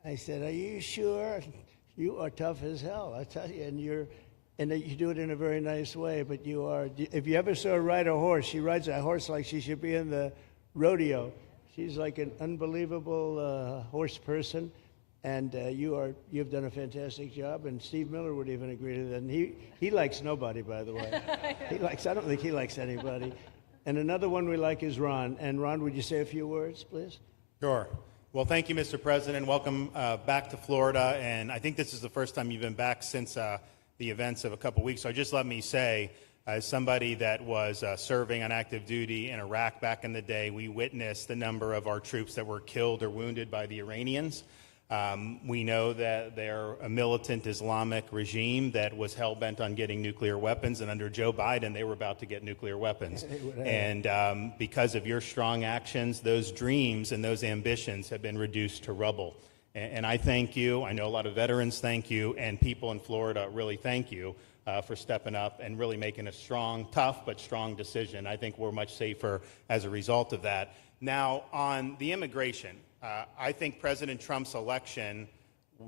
I said, "Are you sure? You are tough as hell, I tell you, and you do it in a very nice way. But you are. If you ever saw her ride a horse, she rides a horse like she should be in the rodeo. She's like an unbelievable horse person, and you've done a fantastic job." And Steve Miller would even agree to that. And he likes nobody, by the way. I don't think he likes anybody. And another one we like is Ron. And Ron, would you say a few words, please? Sure. Well, thank you, Mr. President. Welcome back to Florida. And I think this is the first time you've been back since the events of a couple weeks. So just let me say, as somebody that was serving on active duty in Iraq back in the day, we witnessed the number of our troops that were killed or wounded by the Iranians. We know that they're a militant Islamic regime that was hell-bent on getting nuclear weapons, and under Joe Biden, they were about to get nuclear weapons. And because of your strong actions, those dreams and those ambitions have been reduced to rubble. And I thank you. I know a lot of veterans thank you, and people in Florida really thank you for stepping up and really making a strong, tough, but strong decision. I think we're much safer as a result of that. Now, on the immigration, I think President Trump's election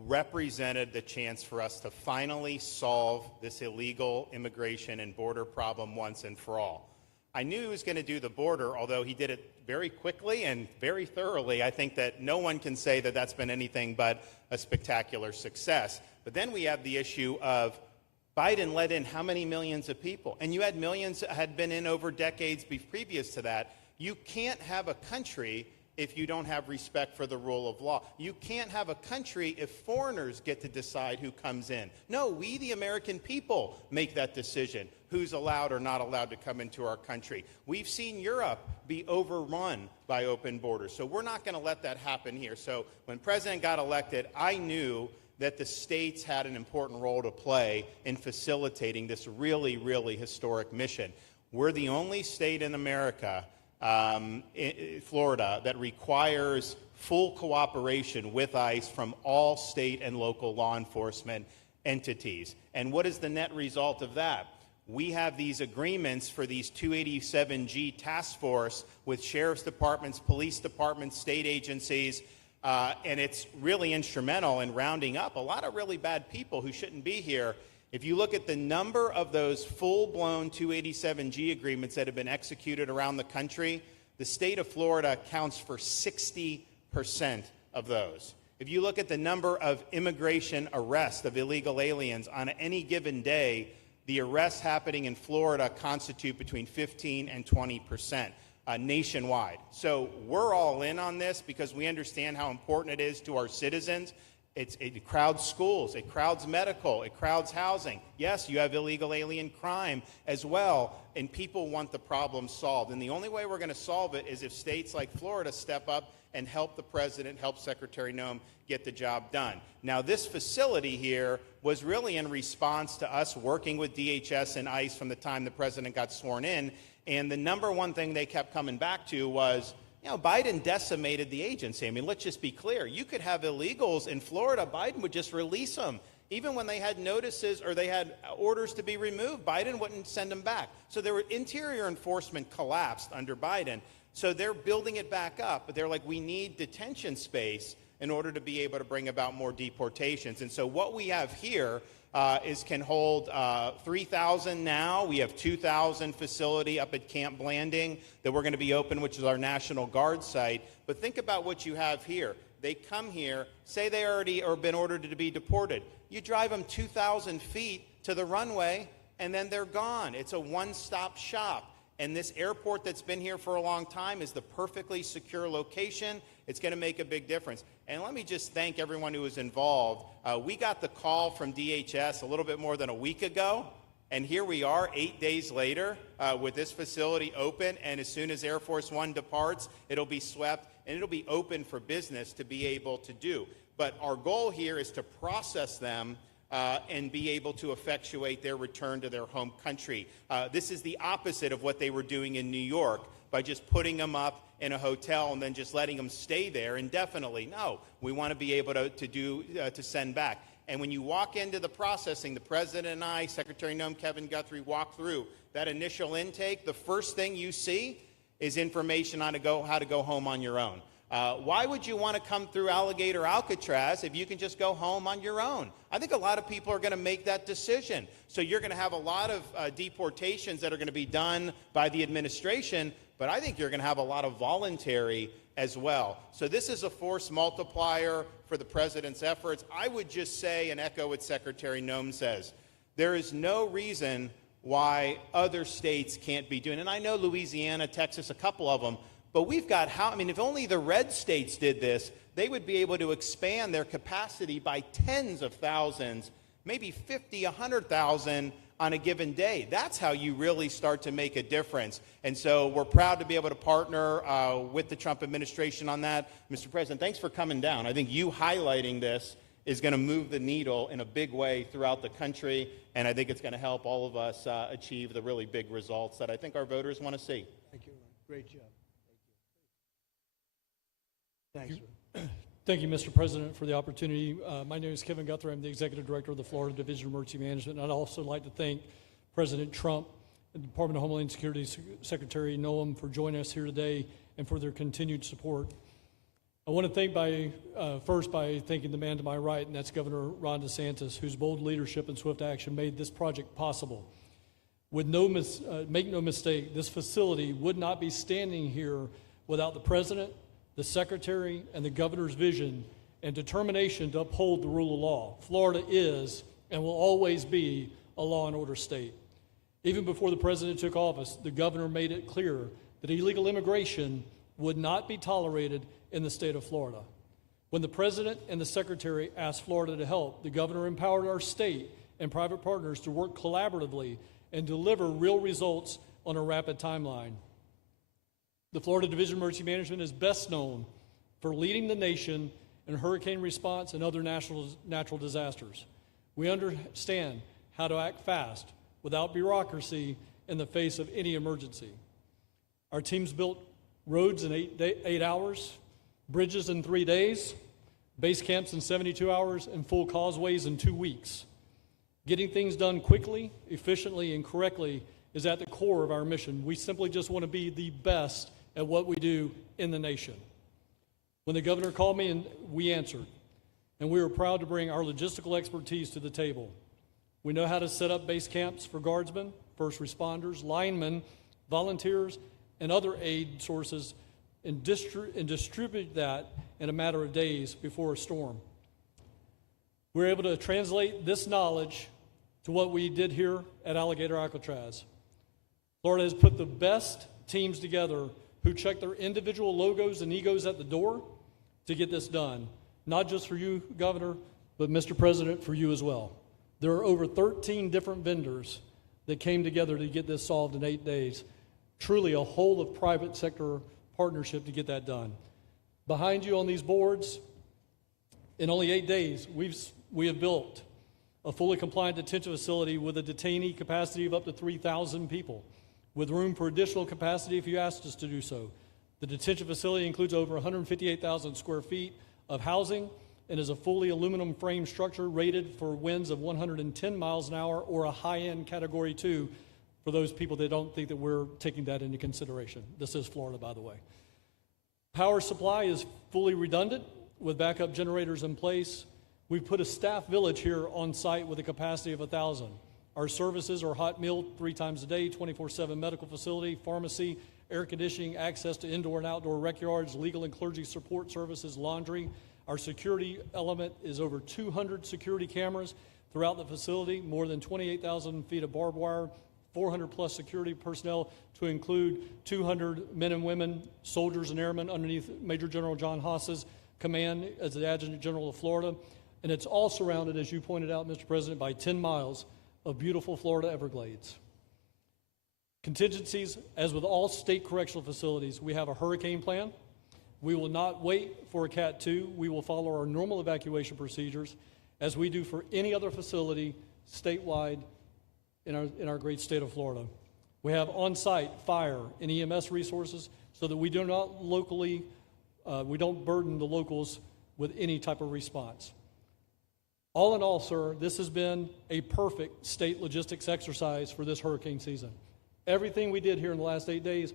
represented the chance for us to finally solve this illegal immigration and border problem once and for all. I knew he was going to do the border, although he did it very quickly and very thoroughly. I think that no one can say that that's been anything but a spectacular success. But then we have the issue of Biden let in how many millions of people? And you had millions that had been in over decades previous to that. You can't have a country if you don't have respect for the rule of law. You can't have a country if foreigners get to decide who comes in. No, we, the American people, make that decision, who's allowed or not allowed to come into our country. We've seen Europe be overrun by open borders, so we're not going to let that happen here. So when President got elected, I knew that the states had an important role to play in facilitating this really, really historic mission. We're the only state in America, Florida, that requires full cooperation with ICE from all state and local law enforcement entities. And what is the net result of that? We have these agreements for these 287G task force with sheriff's departments, police departments, state agencies, and it's really instrumental in rounding up a lot of really bad people who shouldn't be here. If you look at the number of those full-blown 287G agreements that have been executed around the country, the state of Florida accounts for 60% of those. If you look at the number of immigration arrests of illegal aliens on any given day, the arrests happening in Florida constitute between 15 and 20%. Nationwide. So we're all in on this because we understand how important it is to our citizens. It crowds schools, it crowds medical, it crowds housing. Yes, you have illegal alien crime as well, and people want the problem solved. And the only way we're going to solve it is if states like Florida step up and help the president, help Secretary Noem get the job done. Now, this facility here was really in response to us working with DHS and ICE from the time the president got sworn in. And the number one thing they kept coming back to was, Biden decimated the agency. I mean, let's just be clear. You could have illegals in Florida. Biden would just release them. Even when they had notices or they had orders to be removed, Biden wouldn't send them back. So their interior enforcement collapsed under Biden. So they're building it back up. But they're like, we need detention space in order to be able to bring about more deportations. And so what we have here can hold 3,000 now. We have 2,000 facility up at Camp Blanding that we're going to be open, which is our National Guard site. But think about what you have here. They come here, say they already or been ordered to be deported. You drive them 2,000 feet to the runway, and then they're gone. It's a one-stop shop. And this airport that's been here for a long time is the perfectly secure location. It's going to make a big difference. And let me just thank everyone who was involved. We got the call from DHS a little bit more than a week ago, and here we are 8 days later with this facility open, and as soon as Air Force One departs, it'll be swept, and it'll be open for business to be able to do. But our goal here is to process them and be able to effectuate their return to their home country. This is the opposite of what they were doing in New York. by just putting them up in a hotel and then just letting them stay there indefinitely. No, we want to be able to send back. And when you walk into the processing, the President and I, Secretary Noem, Kevin Guthrie, walk through that initial intake, the first thing you see is information on how to go home on your own. Why would you want to come through Alligator, Alcatraz if you can just go home on your own? I think a lot of people are going to make that decision. So you're going to have a lot of deportations that are going to be done by the administration, but I think you're going to have a lot of voluntary as well. So this is a force multiplier for the President's efforts. I would just say and echo what Secretary Noem says. There is no reason why other states can't be doing it. And I know Louisiana, Texas, a couple of them, but we've got if only the red states did this, they would be able to expand their capacity by tens of thousands, maybe 50, 100,000 on a given day. That's how you really start to make a difference. And so we're proud to be able to partner with the Trump administration on that. Mr. President, thanks for coming down. I think you highlighting this is going to move the needle in a big way throughout the country, and I think it's going to help all of us achieve the really big results that I think our voters want to see. Thank you, Ron. Great job. Thank you. Thanks, Ron. Thank you, Mr. President, for the opportunity. My name is Kevin Guthrie. I'm the Executive Director of the Florida Division of Emergency Management. And I'd also like to thank President Trump and the Department of Homeland Security Secretary Noem for joining us here today and for their continued support. I want to thank first by thanking the man to my right, and that's Governor Ron DeSantis, whose bold leadership and swift action made this project possible. Make no mistake, this facility would not be standing here without the President, the Secretary, and the Governor's vision and determination to uphold the rule of law. Florida is and will always be a law and order state. Even before the President took office, the Governor made it clear that illegal immigration would not be tolerated in the state of Florida. When the President and the Secretary asked Florida to help, the Governor empowered our state and private partners to work collaboratively and deliver real results on a rapid timeline. The Florida Division of Emergency Management is best known for leading the nation in hurricane response and other natural disasters. We understand how to act fast without bureaucracy in the face of any emergency. Our teams built roads in 8 hours, bridges in 3 days, base camps in 72 hours, and full causeways in 2 weeks. Getting things done quickly, efficiently, and correctly is at the core of our mission. We simply just want to be the best at what we do in the nation. When the Governor called me, and we answered, and we were proud to bring our logistical expertise to the table. We know how to set up base camps for guardsmen, first responders, linemen, volunteers, and other aid sources, and distribute that in a matter of days before a storm. We're able to translate this knowledge to what we did here at Alligator, Alcatraz. Florida has put the best teams together who check their individual logos and egos at the door to get this done. Not just for you, Governor, but Mr. President, for you as well. There are over 13 different vendors that came together to get this solved in 8 days. Truly a whole of private sector partnership to get that done. Behind you on these boards, in only 8 days, we have built a fully compliant detention facility with a detainee capacity of up to 3,000 people, with room for additional capacity if you asked us to do so. The detention facility includes over 158,000 square feet of housing and is a fully aluminum frame structure rated for winds of 110 miles an hour or a high-end Category 2 for those people that don't think that we're taking that into consideration. This is Florida, by the way. Power supply is fully redundant with backup generators in place. We've put a staff village here on site with a capacity of 1,000. Our services are hot meal 3 times a day, 24/7 medical facility, pharmacy, air conditioning, access to indoor and outdoor rec yards, legal and clergy support services, laundry. Our security element is over 200 security cameras throughout the facility, more than 28,000 feet of barbed wire, 400 plus security personnel to include 200 men and women, soldiers and airmen underneath Major General John Haas's command as the Adjutant General of Florida. And it's all surrounded, as you pointed out, Mr. President, by 10 miles of beautiful Florida Everglades. Contingencies, as with all state correctional facilities, we have a hurricane plan. We will not wait for a Cat 2. We will follow our normal evacuation procedures as we do for any other facility statewide in our great state of Florida. We have on-site fire and EMS resources so that we do not we don't burden the locals with any type of response. All in all, sir, this has been a perfect state logistics exercise for this hurricane season. Everything we did here in the last 8 days,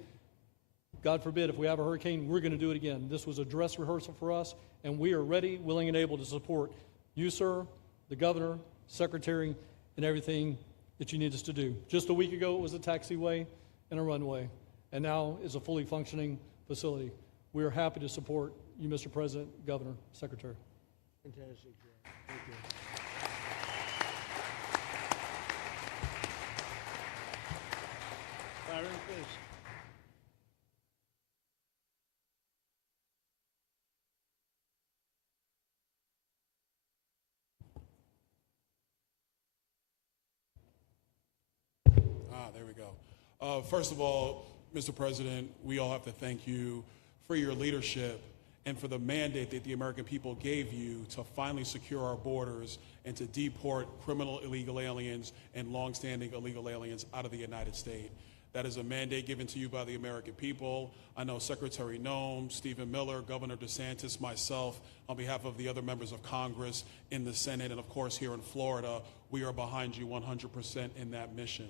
God forbid, if we have a hurricane, we're going to do it again. This was a dress rehearsal for us, and we are ready, willing, and able to support you, sir, the governor, secretary, and everything that you need us to do. Just a week ago, it was a taxiway and a runway, and now is a fully functioning facility. We are happy to support you, Mr. President, Governor, Secretary. Fantastic job. Thank you. Byron, please. There we go. First of all, Mr. President, we all have to thank you for your leadership and for the mandate that the American people gave you to finally secure our borders and to deport criminal illegal aliens and longstanding illegal aliens out of the United States. That is a mandate given to you by the American people. I know Secretary Noem, Stephen Miller, Governor DeSantis, myself, on behalf of the other members of Congress in the Senate, and of course here in Florida, we are behind you 100% in that mission.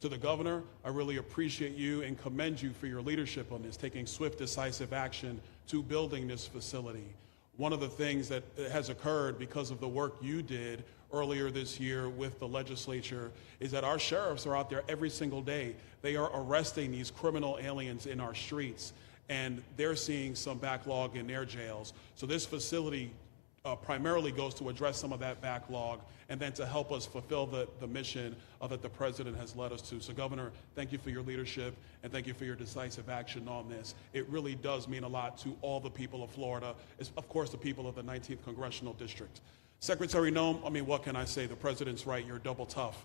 To the governor, I really appreciate you and commend you for your leadership on this, taking swift, decisive action to building this facility. One of the things that has occurred because of the work you did earlier this year with the legislature is that our sheriffs are out there every single day. They are arresting these criminal aliens in our streets, and they're seeing some backlog in their jails. So this facility primarily goes to address some of that backlog and then to help us fulfill the mission that the president has led us to. So Governor, thank you for your leadership and thank you for your decisive action on this. It really does mean a lot to all the people of Florida, of course the people of the 19th Congressional District. Secretary Noem, I mean, what can I say? The president's right, you're double tough.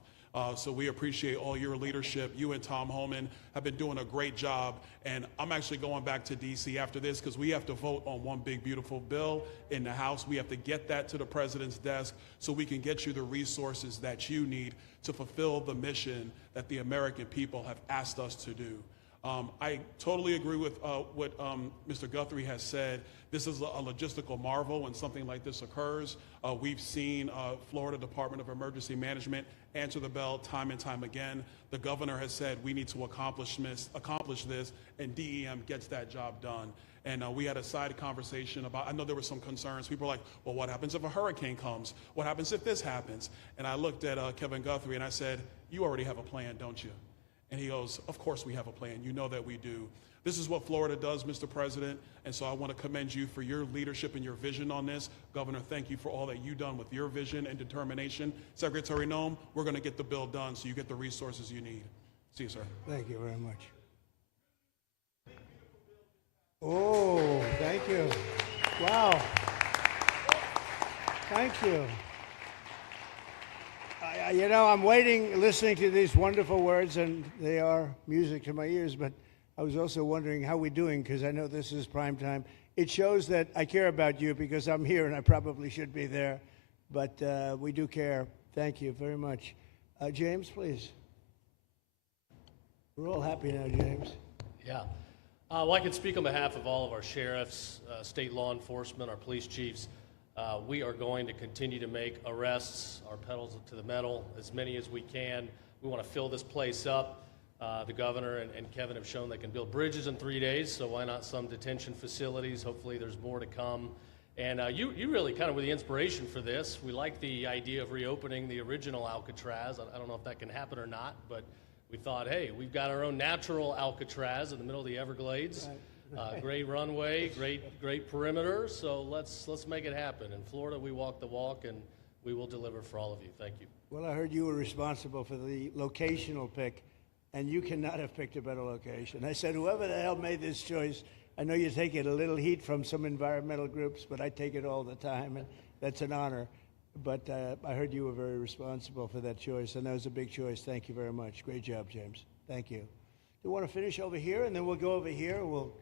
So we appreciate all your leadership. You and Tom Homan have been doing a great job. And I'm actually going back to D.C. after this because we have to vote on one big, beautiful bill in the House. We have to get that to the president's desk so we can get you the resources that you need to fulfill the mission that the American people have asked us to do. I totally agree with what Mr. Guthrie has said. This is a logistical marvel when something like this occurs. We've seen Florida Department of Emergency Management answer the bell time and time again. The governor has said we need to accomplish this, and DEM gets that job done. And we had a side conversation about, I know there were some concerns. People were like, well, what happens if a hurricane comes? What happens if this happens? And I looked at Kevin Guthrie and I said, you already have a plan, don't you? And he goes, of course we have a plan. You know that we do. This is what Florida does, Mr. President, and so I want to commend you for your leadership and your vision on this. Governor, thank you for all that you've done with your vision and determination. Secretary Noem, we're going to get the bill done so you get the resources you need. See you, sir. Thank you very much. Oh, thank you. Wow. Thank you. You know, I'm waiting, listening to these wonderful words, and they are music to my ears, but I was also wondering how we're doing, because I know this is prime time. It shows that I care about you because I'm here and I probably should be there, but we do care. Thank you very much. James, please. We're all happy now, James. Yeah. Well, I can speak on behalf of all of our sheriffs, state law enforcement, our police chiefs. We are going to continue to make arrests, our pedals to the metal, as many as we can. We want to fill this place up. The governor and Kevin have shown they can build bridges in 3 days, so why not some detention facilities? Hopefully there's more to come. And you really kind of were the inspiration for this. We like the idea of reopening the original Alcatraz. I don't know if that can happen or not, but we thought, hey, we've got our own natural Alcatraz in the middle of the Everglades. Great runway, great perimeter, so let's make it happen. In Florida, we walk the walk, and we will deliver for all of you. Thank you. Well, I heard you were responsible for the locational pick, and you cannot have picked a better location. I said, whoever the hell made this choice, I know you take it a little heat from some environmental groups, but I take it all the time, and that's an honor. But I heard you were very responsible for that choice, and that was a big choice. Thank you very much. Great job, James. Thank you. You want to finish over here, and then we'll go over here. We'll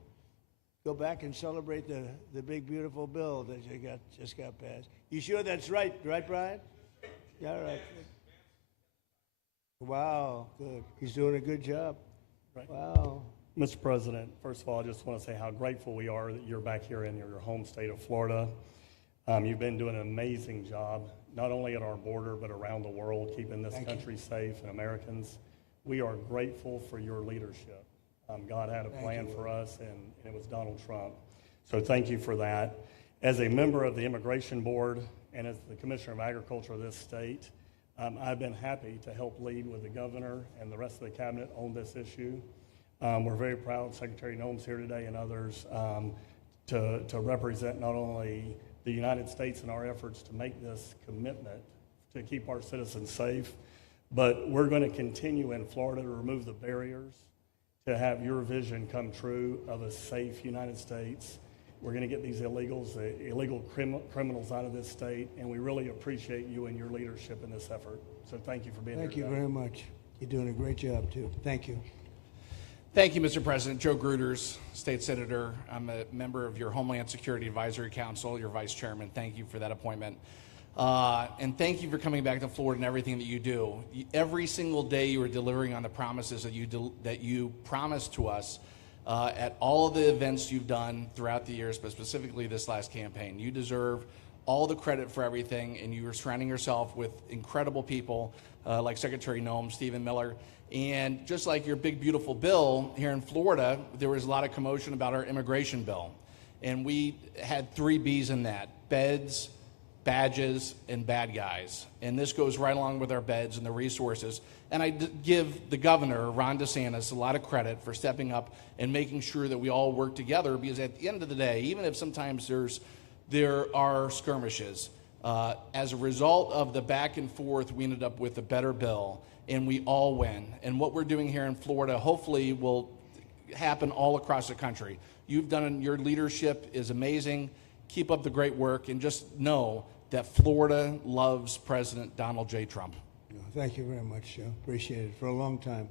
go back and celebrate the big, beautiful bill that you just got passed. You sure that's right, Brian? Yeah, all right. Wow, good. He's doing a good job. Right. Wow. Mr. President, first of all, I just want to say how grateful we are that you're back here in your home state of Florida. You've been doing an amazing job, not only at our border, but around the world, keeping this country safe and Americans. We are grateful for your leadership. God had a plan for us, and it was Donald Trump. So thank you for that. As a member of the Immigration Board and as the Commissioner of Agriculture of this state, I've been happy to help lead with the governor and the rest of the cabinet on this issue. We're very proud, Secretary Noem's here today and others, to represent not only the United States in our efforts to make this commitment to keep our citizens safe, but we're going to continue in Florida to remove the barriers to have your vision come true of a safe United States. We're going to get these illegal criminals out of this state, and we really appreciate you and your leadership in this effort. So thank you for being here Thank you today. very much. You're doing a great job, too. Thank you. Thank you, Mr. President. Joe Gruters, State Senator. I'm a member of your Homeland Security Advisory Council, your Vice Chairman. Thank you for that appointment. And thank you for coming back to Florida and everything that you do. Every single day you are delivering on the promises that you promised to us at all of the events you've done throughout the years, but specifically this last campaign. You deserve all the credit for everything, and you are surrounding yourself with incredible people like Secretary Noem, Stephen Miller. And just like your big, beautiful bill here in Florida, there was a lot of commotion about our immigration bill. And we had 3 B's in that: beds, badges, and bad guys. And this goes right along with our beds and the resources. And I give the governor, Ron DeSantis, a lot of credit for stepping up and making sure that we all work together, because at the end of the day, even if sometimes there are skirmishes, as a result of the back and forth, we ended up with a better bill, and we all win. And what we're doing here in Florida hopefully will happen all across the country. Your leadership is amazing. Keep up the great work, and just know that Florida loves President Donald J. Trump. Thank you very much, Joe. Appreciate it for a long time.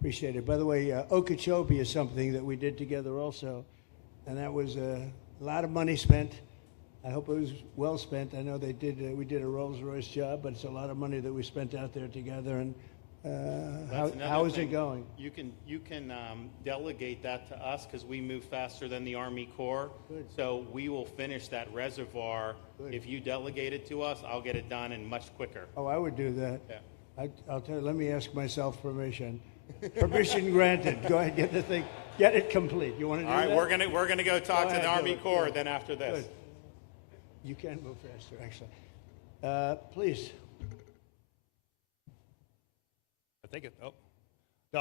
Appreciate it. By the way, Okeechobee is something that we did together also, and that was a lot of money spent. I hope it was well spent. I know we did a Rolls-Royce job, but it's a lot of money that we spent out there together. And how is it going? You can delegate that to us, because we move faster than the Army Corps. Good. So we will finish that reservoir. Good. If you delegate it to us, I'll get it done and much quicker. Oh, I would do that. Yeah. I'll tell you, let me ask myself permission. Permission granted. Go ahead, get the thing, get it complete. You want to do that? All right, we're gonna go talk to the Army Corps Good. then after this. Good. You can move faster, actually. Please. Thank you.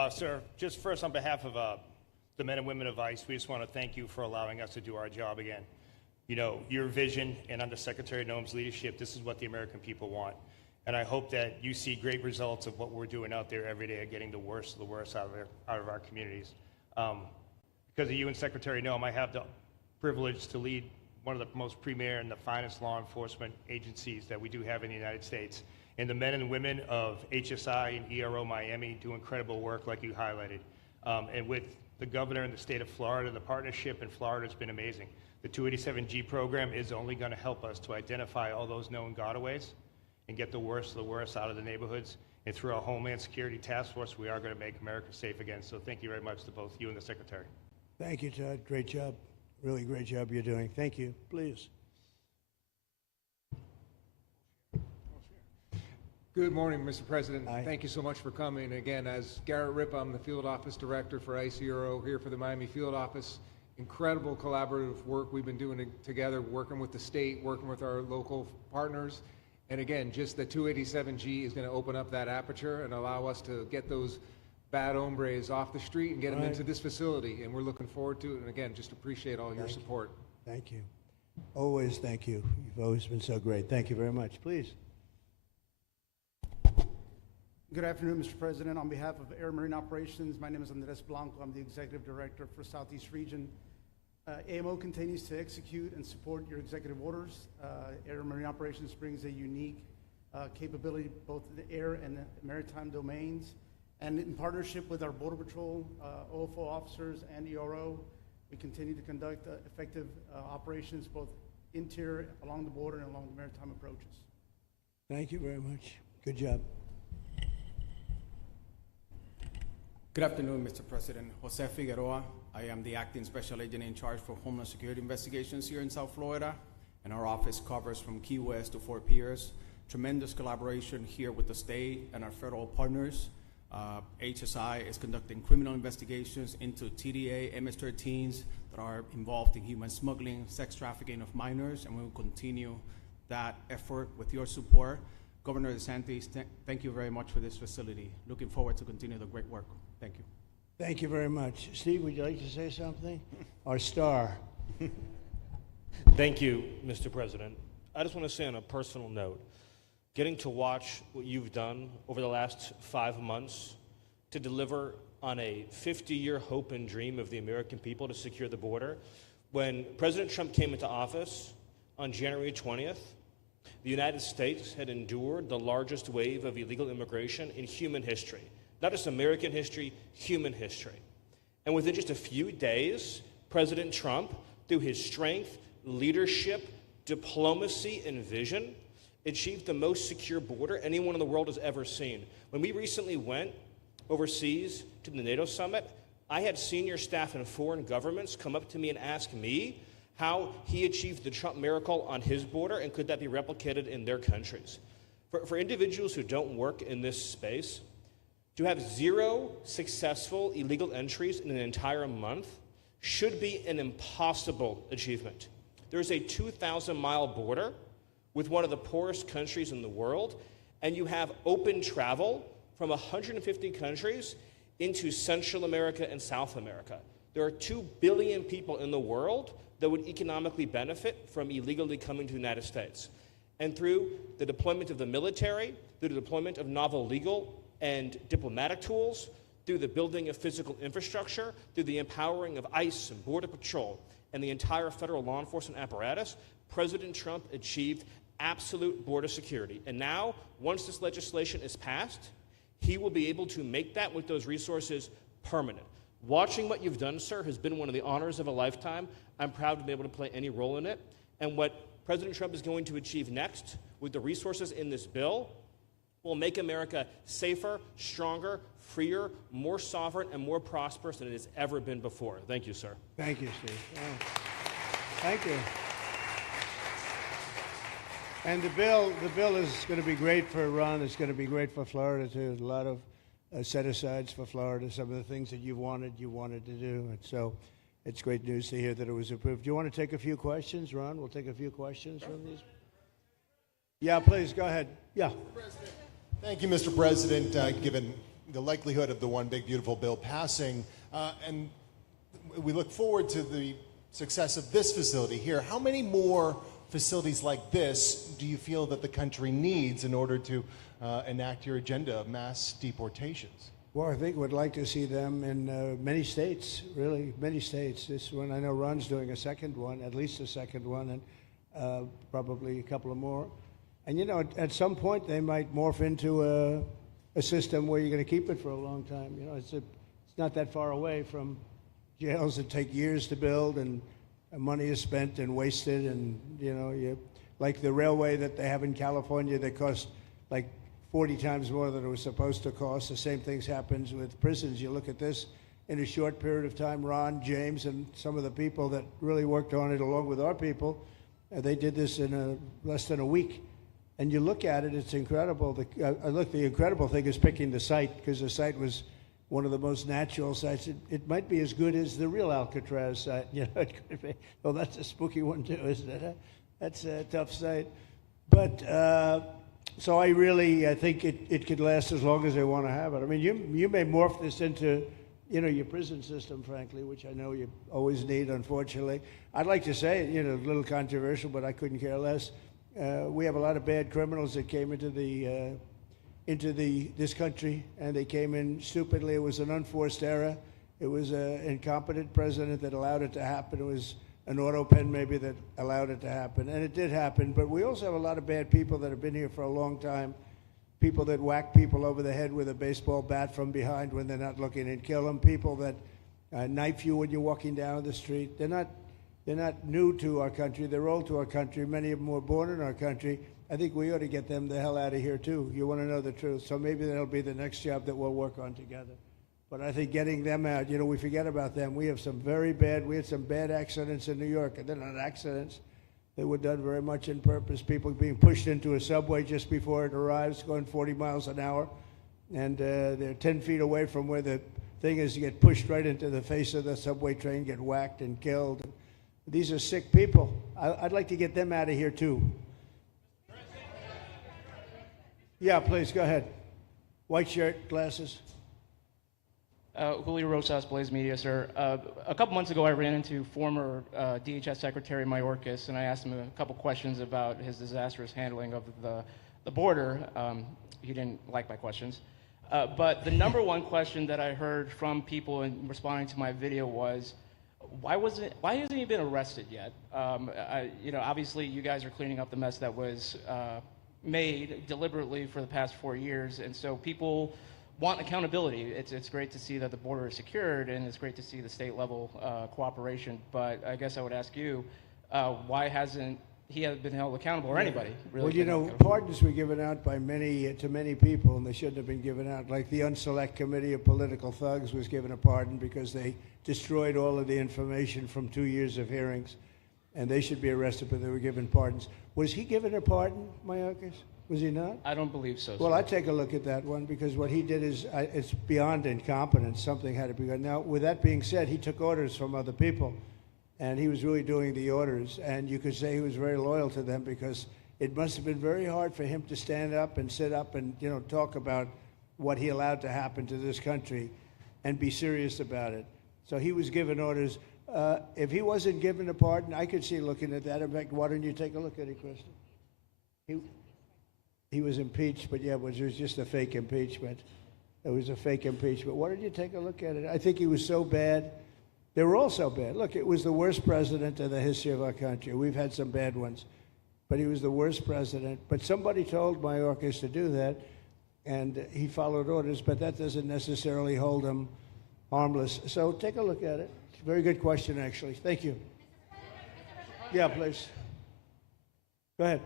Sir, just first on behalf of the men and women of ICE, we just want to thank you for allowing us to do our job again. You know, your vision and under Secretary Noem's leadership, this is what the American people want. And I hope that you see great results of what we're doing out there every day, getting the worst of the worst out of our communities. Because of you and Secretary Noem, I have the privilege to lead one of the most premier and the finest law enforcement agencies that we do have in the United States. And the men and women of HSI and ERO Miami do incredible work like you highlighted. And with the governor in the state of Florida, the partnership in Florida has been amazing. The 287G program is only going to help us to identify all those known gotaways and get the worst of the worst out of the neighborhoods. And through our Homeland Security Task Force, we are going to make America safe again. So thank you very much to both you and the Secretary. Thank you, Todd. Great job. Really great job you're doing. Thank you. Please. Good morning, Mr. President. Hi. Thank you so much for coming. Again, as Garrett Ripp, I'm the Field Office Director for ICRO here for the Miami Field Office. Incredible collaborative work we've been doing together, working with the state, working with our local partners. And again, just the 287G is going to open up that aperture and allow us to get those bad hombres off the street and get them into this facility. And we're looking forward to it. And again, just appreciate all your support. Thank you. Always thank you. You've always been so great. Thank you very much. Please. Good afternoon, Mr. President. On behalf of Air Marine Operations, my name is Andres Blanco. I'm the Executive Director for Southeast Region. AMO continues to execute and support your executive orders. Air Marine Operations brings a unique capability both in the air and the maritime domains. And in partnership with our Border Patrol, OFO officers, and ERO, we continue to conduct effective operations both interior, along the border, and along the maritime approaches. Thank you very much. Good job. Good afternoon, Mr. President. Jose Figueroa. I am the acting special agent in charge for Homeland Security investigations here in South Florida, and our office covers from Key West to Fort Pierce. Tremendous collaboration here with the state and our federal partners. HSI is conducting criminal investigations into TDA, MS-13s that are involved in human smuggling, sex trafficking of minors, and we will continue that effort with your support. Governor DeSantis, thank you very much for this facility. Looking forward to continue the great work. Thank you. Thank you very much. Steve, would you like to say something? Our star. Thank you, Mr. President. I just want to say on a personal note, getting to watch what you've done over the last 5 months to deliver on a 50-year hope and dream of the American people to secure the border. When President Trump came into office on January 20th, the United States had endured the largest wave of illegal immigration in human history. Not just American history, human history. And within just a few days, President Trump, through his strength, leadership, diplomacy, and vision, achieved the most secure border anyone in the world has ever seen. When we recently went overseas to the NATO summit, I had senior staff in foreign governments come up to me and ask me how he achieved the Trump miracle on his border, and could that be replicated in their countries. For individuals who don't work in this space, to have 0 successful illegal entries in an entire month should be an impossible achievement. There's a 2,000-mile border with one of the poorest countries in the world, and you have open travel from 150 countries into Central America and South America. There are 2 billion people in the world that would economically benefit from illegally coming to the United States. And through the deployment of the military, through the deployment of novel legal and diplomatic tools, through the building of physical infrastructure, through the empowering of ICE and Border Patrol and the entire federal law enforcement apparatus, President Trump achieved absolute border security. And now, once this legislation is passed, he will be able to make that with those resources permanent. Watching what you've done, sir, has been one of the honors of a lifetime. I'm proud to be able to play any role in it. And what President Trump is going to achieve next with the resources in this bill will make America safer, stronger, freer, more sovereign, and more prosperous than it has ever been before. Thank you, sir. Thank you, Steve. Oh. Thank you. And the bill is going to be great for Ron. It's going to be great for Florida too. A lot of set-asides for Florida. Some of the things that you wanted to do, and so it's great news to hear that it was approved. Do you want to take a few questions, Ron? We'll take a few questions from these. Yeah, please go ahead. Yeah. Thank you, Mr. President. Given the likelihood of the One Big Beautiful Bill passing, and we look forward to the success of this facility here, how many more facilities like this do you feel that the country needs in order to enact your agenda of mass deportations? Well, I think we'd like to see them in many states, really, many states. This one, I know Ron's doing a second one, at least a second one, and probably a couple of more. And, you know, at some point they might morph into a system where you're going to keep it for a long time. You know, it's not that far away from jails that take years to build, and money is spent and wasted, and, you know, like the railway that they have in California that costs like 40 times more than it was supposed to cost. The same things happens with prisons. You look at this in a short period of time, Ron, James, and some of the people that really worked on it along with our people, they did this in less than a week. And you look at it, it's incredible. The incredible thing is picking the site, because the site was one of the most natural sites. It might be as good as the real Alcatraz site. You know, it could be. Well, that's a spooky one too, isn't it? That's a tough site. But so I think it could last as long as they want to have it. I mean, you may morph this into, you know, your prison system, frankly, which I know you always need, unfortunately. I'd like to say, you know, a little controversial, but I couldn't care less. We have a lot of bad criminals that came into this country, and they came in stupidly. It was an unforced error. It was an incompetent president that allowed it to happen. It was an auto pen maybe that allowed it to happen, and it did happen. But we also have a lot of bad people that have been here for a long time, people that whack people over the head with a baseball bat from behind when they're not looking and kill them, people that knife you when you're walking down the street. They're not new to our country. They're old to our country. Many of them were born in our country. I think we ought to get them the hell out of here, too. You want to know the truth. So maybe that'll be the next job that we'll work on together. But I think getting them out, we forget about them. We had some bad accidents in New York, and they're not accidents. They were done very much on purpose. People being pushed into a subway just before it arrives, going 40 miles an hour, and they're 10 feet away from where the thing is. You get pushed right into the face of the subway train, get whacked and killed. These are sick people. I'd like to get them out of here too. Yeah, please, go ahead. White shirt, glasses. Julio Rosas, Blaze Media, sir. A couple months ago, I ran into former DHS Secretary Mayorkas, and I asked him a couple questions about his disastrous handling of the border. He didn't like my questions. But the number one question that I heard from people in responding to my video was, why hasn't he been arrested yet? Obviously, you guys are cleaning up the mess that was made deliberately for the past 4 years, and so people want accountability. It's great to see that the border is secured, and it's great to see the state level cooperation. But I guess I would ask you, why hasn't he been held accountable, or anybody really? Well, pardons were given out by to many people, and they shouldn't have been given out. Like the Unselect Committee of Political Thugs was given a pardon because they destroyed all of the information from 2 years of hearings, and they should be arrested, but they were given pardons. Was he given a pardon, Mayorkas? Was he not? I don't believe so. Well, I'd take a look at that one, because what he did is it's beyond incompetence. Something had to be done. Now, with that being said, he took orders from other people, and he was really doing the orders. And you could say he was very loyal to them, because it must have been very hard for him to stand up and sit up and talk about what he allowed to happen to this country and be serious about it. So he was given orders. If he wasn't given a pardon, I could see looking at that. In fact, why don't you take a look at it, Kristen? He was impeached, but yeah, it was just a fake impeachment. It was a fake impeachment. Why don't you take a look at it? I think he was so bad. They were all so bad. Look, it was the worst president in the history of our country. We've had some bad ones, but he was the worst president. But somebody told Mayorkas to do that, and he followed orders, but that doesn't necessarily hold him harmless. So take a look at it. It's a very good question, actually. Thank you. Yeah, please. Go ahead.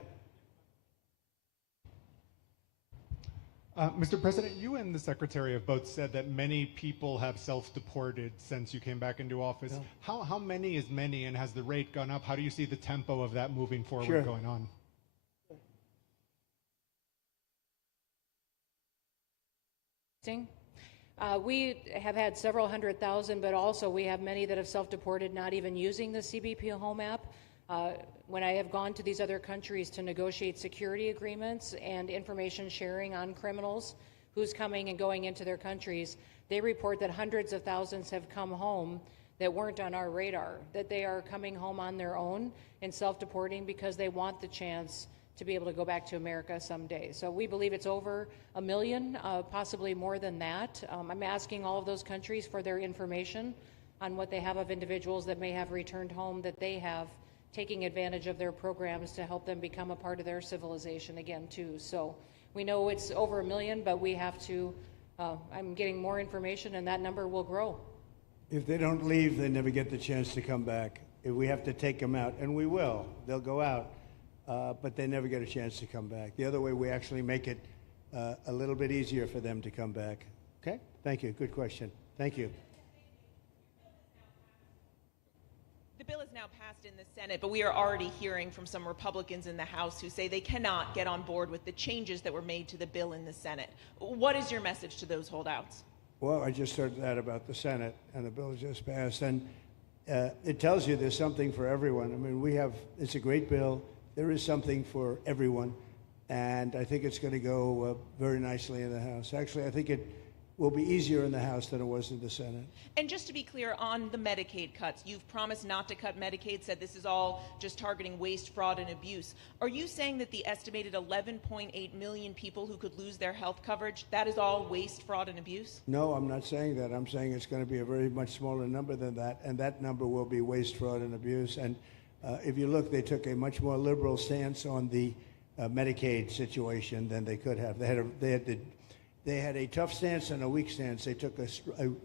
Mr. President, you and the Secretary have both said that many people have self-deported since you came back into office. Yeah. How many is many, and has the rate gone up? How do you see the tempo of that moving forward going on? We have had several 100,000, but also we have many that have self-deported not even using the CBP Home app. When I have gone to these other countries to negotiate security agreements and information sharing on criminals, who's coming and going into their countries, they report that hundreds of thousands have come home that weren't on our radar, that they are coming home on their own and self-deporting because they want the chance to be able to go back to America someday. So we believe it's over 1 million, possibly more than that. I'm asking all of those countries for their information on what they have of individuals that may have returned home, that they have taking advantage of their programs to help them become a part of their civilization again too. So we know it's over 1 million, but we have to, I'm getting more information, and that number will grow. If they don't leave, they never get the chance to come back. If we have to take them out, and we will, they'll go out, but they never get a chance to come back. The other way, we actually make it a little bit easier for them to come back. Okay? Thank you. Good question. Thank you. The bill is now passed in the Senate, but we are already hearing from some Republicans in the House who say they cannot get on board with the changes that were made to the bill in the Senate. What is your message to those holdouts? Well, I just heard that about the Senate, and the bill just passed, and it tells you there's something for everyone. I mean, it's a great bill. There is something for everyone, and I think it's going to go very nicely in the House. Actually, I think it will be easier in the House than it was in the Senate. And just to be clear, on the Medicaid cuts, you've promised not to cut Medicaid, said this is all just targeting waste, fraud, and abuse. Are you saying that the estimated 11.8 million people who could lose their health coverage, that is all waste, fraud, and abuse? No, I'm not saying that. I'm saying it's going to be a very much smaller number than that, and that number will be waste, fraud, and abuse. And if you look, they took a much more liberal stance on the Medicaid situation than they could have. They had a tough stance and a weak stance. They took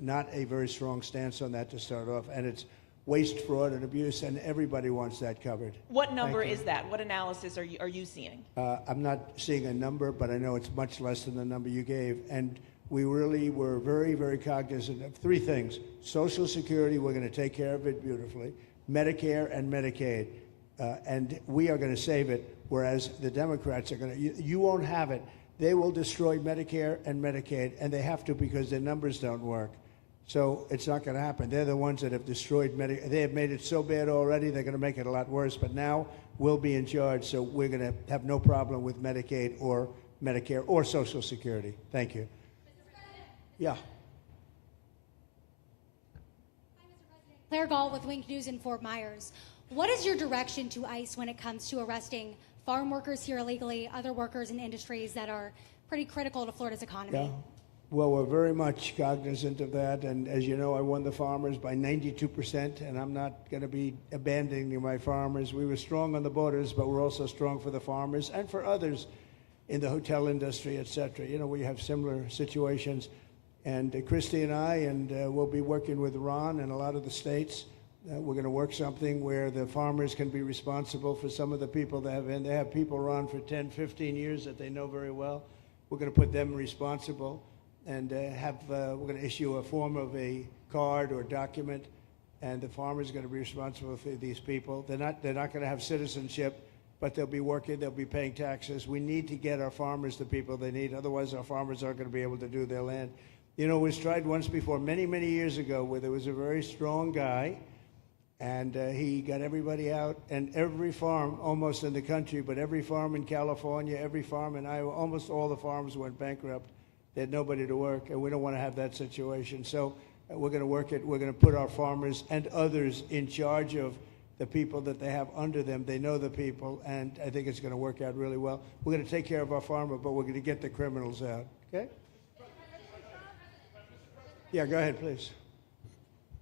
not a very strong stance on that to start off, and it's waste, fraud, and abuse, and everybody wants that covered. What number is that? What analysis are you seeing? I'm not seeing a number, but I know it's much less than the number you gave. And we really were very, very cognizant of three things. Social Security, we're going to take care of it beautifully. Medicare and Medicaid, and we are going to save it, whereas the Democrats are going to, you won't have it. They will destroy Medicare and Medicaid, and they have to because their numbers don't work. So it's not going to happen. They're the ones that have destroyed Medicare. They have made it so bad already, they're going to make it a lot worse. But now we'll be in charge, so we're going to have no problem with Medicaid or Medicare or Social Security. Thank you. Yeah. Claire Gall with Wink News in Fort Myers. What is your direction to ICE when it comes to arresting farm workers here illegally, other workers in industries that are pretty critical to Florida's economy? Yeah. Well, we're very much cognizant of that, and as you know, I won the farmers by 92%, and I'm not going to be abandoning my farmers. We were strong on the borders, but we're also strong for the farmers and for others in the hotel industry, et cetera. You know, we have similar situations, and Christy and I, and we'll be working with Ron and a lot of the states. We're going to work something where the farmers can be responsible for some of the people they have people, Ron, for 10, 15 years that they know very well. We're going to put them responsible. And we're going to issue a form of a card or document, and the farmer's going to be responsible for these people. They're not going to have citizenship, but they'll be working, they'll be paying taxes. We need to get our farmers the people they need, otherwise our farmers aren't going to be able to do their land. You know, it was tried once before, many, many years ago, where there was a very strong guy, and he got everybody out, and every farm almost in the country, but every farm in California, every farm in Iowa, almost all the farms went bankrupt. They had nobody to work, and we don't want to have that situation. So we're going to work it. We're going to put our farmers and others in charge of the people that they have under them. They know the people, and I think it's going to work out really well. We're going to take care of our farmer, but we're going to get the criminals out. Okay? Yeah, go ahead, please.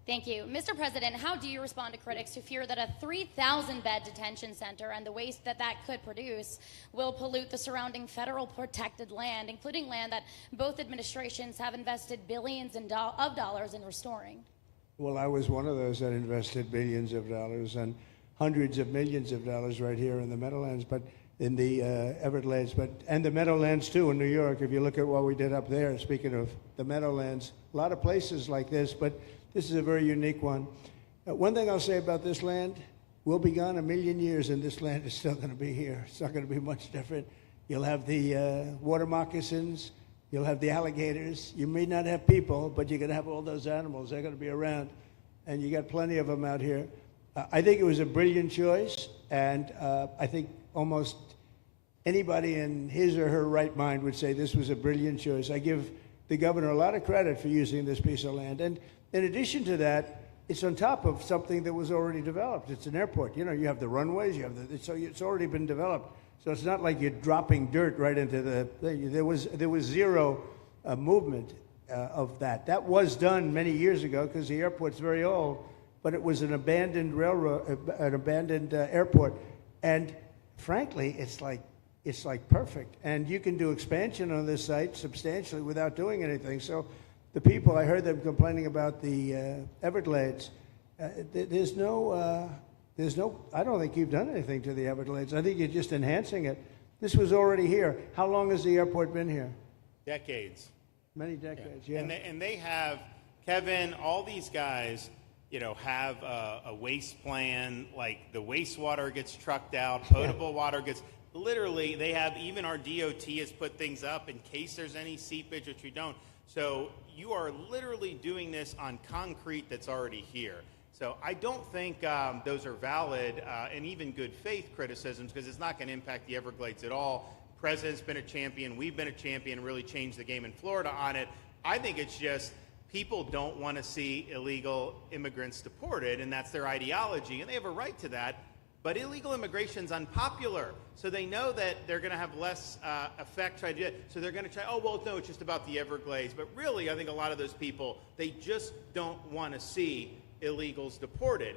Thank you. Mr. President, how do you respond to critics who fear that a 3,000-bed detention center and the waste that could produce will pollute the surrounding federal protected land, including land that both administrations have invested billions of dollars in restoring? Well, I was one of those that invested billions of dollars and hundreds of millions of dollars right here in the Meadowlands, but in the Everglades, and the Meadowlands too in New York. If you look at what we did up there, speaking of the Meadowlands, a lot of places like this, but this is a very unique one. One thing I'll say about this land, we'll be gone 1,000,000 years and this land is still going to be here. It's not going to be much different. You'll have the water moccasins, you'll have the alligators. You may not have people, but you're going to have all those animals. They're going to be around, and you got plenty of them out here. I think it was a brilliant choice, and I think almost anybody in his or her right mind would say this was a brilliant choice. I give the governor a lot of credit for using this piece of land. And in addition to that, it's on top of something that was already developed. It's an airport. You know, you have the runways, you have so it's already been developed. So it's not like you're dropping dirt right into the thing. There was zero movement of that. That was done many years ago because the airport's very old, but it was an abandoned railroad, an abandoned airport. And frankly, it's like perfect. And you can do expansion on this site substantially without doing anything. So the people, I heard them complaining about the Everglades. There's no, I don't think you've done anything to the Everglades. I think you're just enhancing it. This was already here. How long has the airport been here? Decades. Many decades, yeah. And they have, Kevin, all these guys, you know, have a waste plan, like the wastewater gets trucked out, potable water gets, literally, they have, even our DOT has put things up in case there's any seepage, which we don't. So you are literally doing this on concrete that's already here. So I don't think those are valid and even good faith criticisms, because it's not going to impact the Everglades at all. President's been a champion. We've been a champion, really changed the game in Florida on it. I think it's just people don't want to see illegal immigrants deported, and that's their ideology, and they have a right to that. But illegal immigration's unpopular, so they know that they're going to have less effect trying to do it. So they're going to try, oh, well, no, it's just about the Everglades. But really, I think a lot of those people, they just don't want to see illegals deported.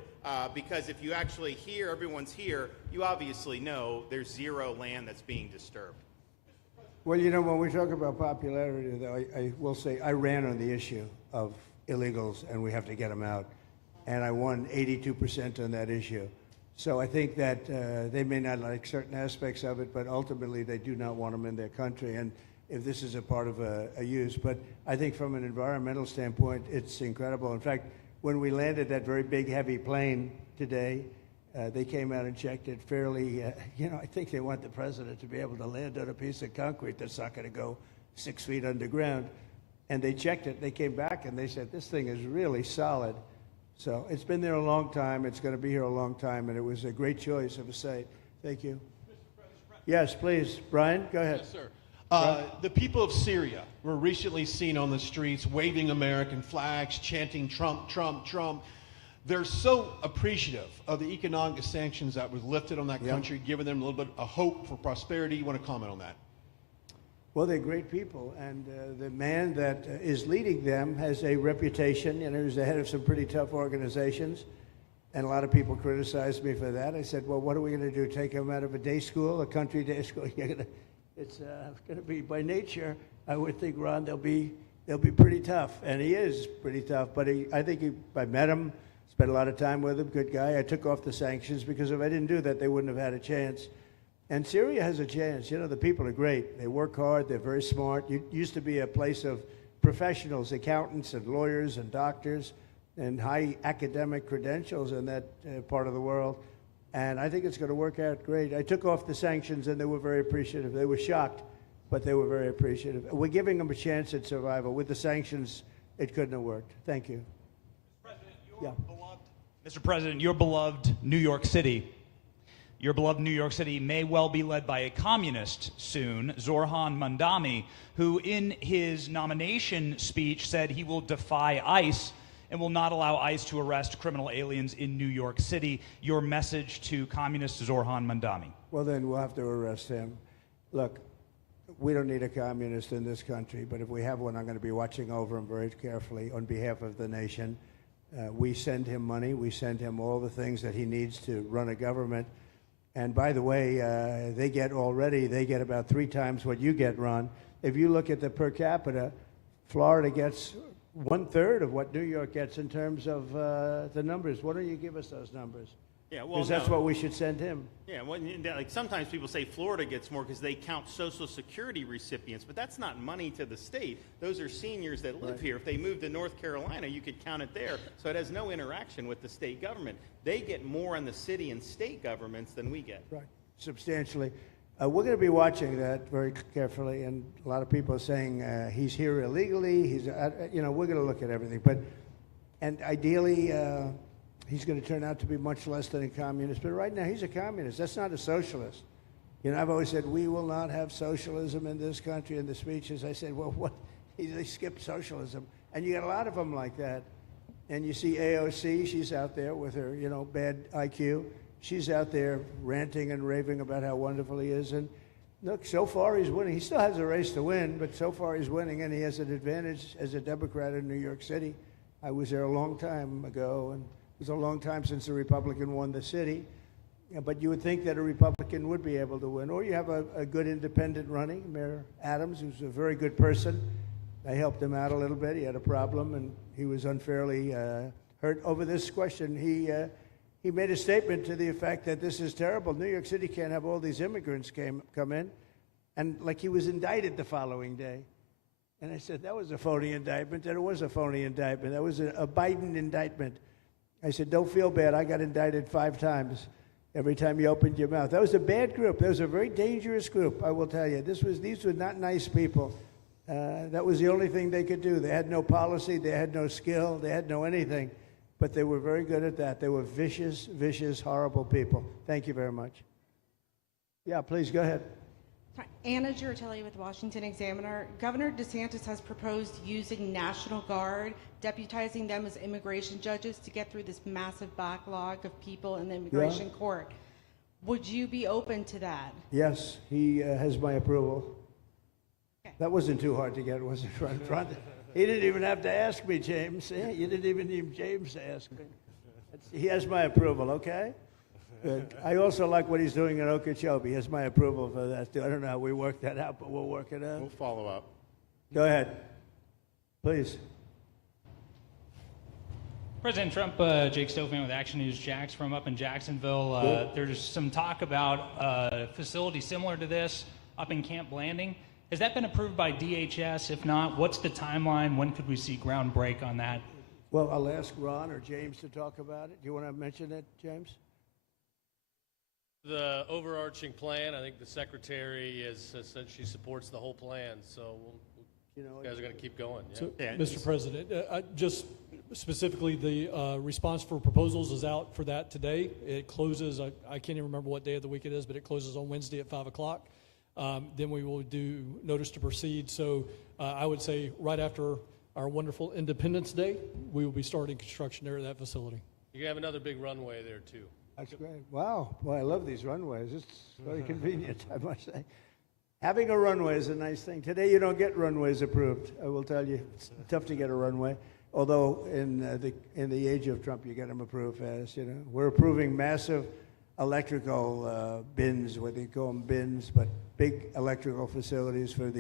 Because if you actually hear everyone's here, you obviously know there's zero land that's being disturbed. Well, you know, when we talk about popularity, though, I will say I ran on the issue of illegals, and we have to get them out. And I won 82% on that issue. So I think that they may not like certain aspects of it, but ultimately they do not want them in their country. And if this is a part of a use. But I think from an environmental standpoint, it's incredible. In fact, when we landed that very big, heavy plane today, they came out and checked it fairly. I think they want the president to be able to land on a piece of concrete that's not going to go 6 feet underground. And they checked it. They came back and they said, this thing is really solid. So it's been there a long time. It's going to be here a long time. And it was a great choice of a site. Thank you. Yes, please. Brian, go ahead. Yes, sir. The people of Syria were recently seen on the streets waving American flags, chanting Trump, Trump, Trump. They're so appreciative of the economic sanctions that was lifted on that country, giving them a little bit of hope for prosperity. You want to comment on that? Well, they're great people, and the man that is leading them has a reputation. He was the head of some pretty tough organizations, and a lot of people criticized me for that. I said, well, what are we going to do, take him out of a day school, a country day school? It's going to be, by nature, I would think, Ron, they'll be pretty tough, and he is pretty tough. But I met him, spent a lot of time with him, good guy. I took off the sanctions because if I didn't do that, they wouldn't have had a chance. And Syria has a chance. The people are great. They work hard. They're very smart. It used to be a place of professionals, accountants and lawyers and doctors and high academic credentials in that part of the world. And I think it's going to work out great. I took off the sanctions, and they were very appreciative. They were shocked, but they were very appreciative. We're giving them a chance at survival. With the sanctions, it couldn't have worked. Thank you. Mr. President, your beloved New York City may well be led by a communist soon, Zorhan Mandami, who in his nomination speech said he will defy ICE and will not allow ICE to arrest criminal aliens in New York City. Your message to communist Zorhan Mandami. Well, then we'll have to arrest him. Look, we don't need a communist in this country, but if we have one, I'm going to be watching over him very carefully on behalf of the nation. We send him money. We send him all the things that he needs to run a government. And by the way, they get about 3 times what you get, Ron. If you look at the per capita, Florida gets 1/3 of what New York gets in terms of the numbers. Why don't you give us those numbers? Yeah, well, because that's what we should send him. Yeah, well, like sometimes people say Florida gets more because they count Social Security recipients, but that's not money to the state. Those are seniors that live here. If they moved to North Carolina, you could count it there. So it has no interaction with the state government. They get more on the city and state governments than we get. Right, substantially. We're going to be watching that very carefully, and a lot of people are saying he's here illegally. We're going to look at everything, and ideally. He's going to turn out to be much less than a communist. But right now, he's a communist. That's not a socialist. I've always said, we will not have socialism in this country. In the speeches, I said, well, what? They skipped socialism. And you got a lot of them like that. And you see AOC, she's out there with her, bad IQ. She's out there ranting and raving about how wonderful he is. And look, so far he's winning. He still has a race to win, but so far he's winning, and he has an advantage as a Democrat in New York City. I was there a long time ago, and it was a long time since a Republican won the city, but you would think that a Republican would be able to win. Or you have a good independent running, Mayor Adams, who's a very good person. I helped him out a little bit. He had a problem, and he was unfairly hurt over this question. He made a statement to the effect that this is terrible. New York City can't have all these immigrants come in, and like he was indicted the following day. And I said, that was a phony indictment, and it was a phony indictment. That was a Biden indictment. I said, don't feel bad. I got indicted 5 times every time you opened your mouth. That was a bad group. That was a very dangerous group, I will tell you. These were not nice people. That was the only thing they could do. They had no policy. They had no skill. They had no anything. But they were very good at that. They were vicious, vicious, horrible people. Thank you very much. Yeah, please, go ahead. Anna Giratelli with Washington Examiner. Governor DeSantis has proposed using National Guard, deputizing them as immigration judges to get through this massive backlog of people in the immigration court. Would you be open to that? Yes, he has my approval. Okay. That wasn't too hard to get, was it, Ron? He didn't even have to ask me, James. You didn't even need James to ask me. He has my approval, okay? Good. I also like what he's doing in Okeechobee. He has my approval for that, too. I don't know how we work that out, but we'll work it out. We'll follow up. Go ahead. Please. President Trump, Jake Stofan with Action News Jax from up in Jacksonville. There's some talk about a facility similar to this up in Camp Blanding. Has that been approved by DHS? If not, what's the timeline? When could we see ground break on that? Well, I'll ask Ron or James to talk about it. Do you want to mention it, James? The overarching plan, I think the secretary has said she supports the whole plan, so you guys are going to keep going. Yeah. So, Mr. President, just specifically, the response for proposals is out for that today. It closes, I can't even remember what day of the week it is, but it closes on Wednesday at 5 o'clock. Then we will do notice to proceed. So I would say right after our wonderful Independence Day, we will be starting construction there at that facility. You're going to have another big runway there, too. That's great. Wow. Boy, I love these runways. It's very convenient, I must say. Having a runway is a nice thing. Today, you don't get runways approved. I will tell you, it's tough to get a runway. Although in the age of Trump, you get them approved fast. You know, we're approving massive electrical bins, what they call them bins, but big electrical facilities for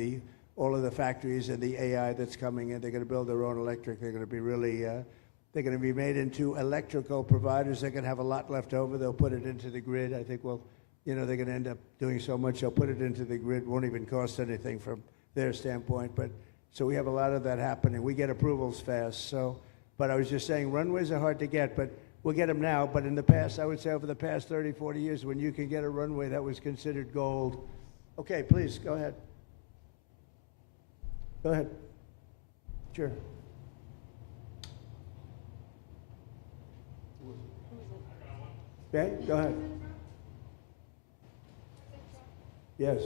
all of the factories and the AI that's coming in. They're going to build their own electric. They're going to be really. They're going to be made into electrical providers. They're going to have a lot left over. They'll put it into the grid. I think, they're going to end up doing so much. They'll put it into the grid. Won't even cost anything from their standpoint. So we have a lot of that happening. We get approvals fast. But I was just saying, runways are hard to get, but we'll get them now. But in the past, I would say over the past 30, 40 years, when you can get a runway, that was considered gold. Okay, please, go ahead. Go ahead. Sure. Okay, go ahead. Yes.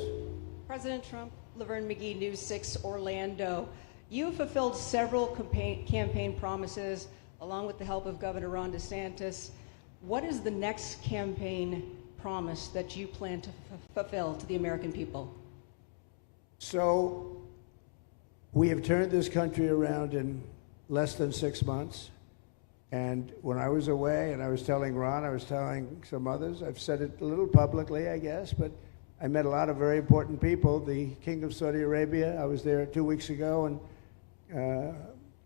President Trump, Laverne McGee, News 6 Orlando. You fulfilled several campaign promises along with the help of Governor Ron DeSantis. What is the next campaign promise that you plan to fulfill to the American people? So we have turned this country around in less than 6 months. And when I was away, and I was telling Ron, I was telling some others, I've said it a little publicly, I guess, but I met a lot of very important people. The King of Saudi Arabia, I was there 2 weeks ago, and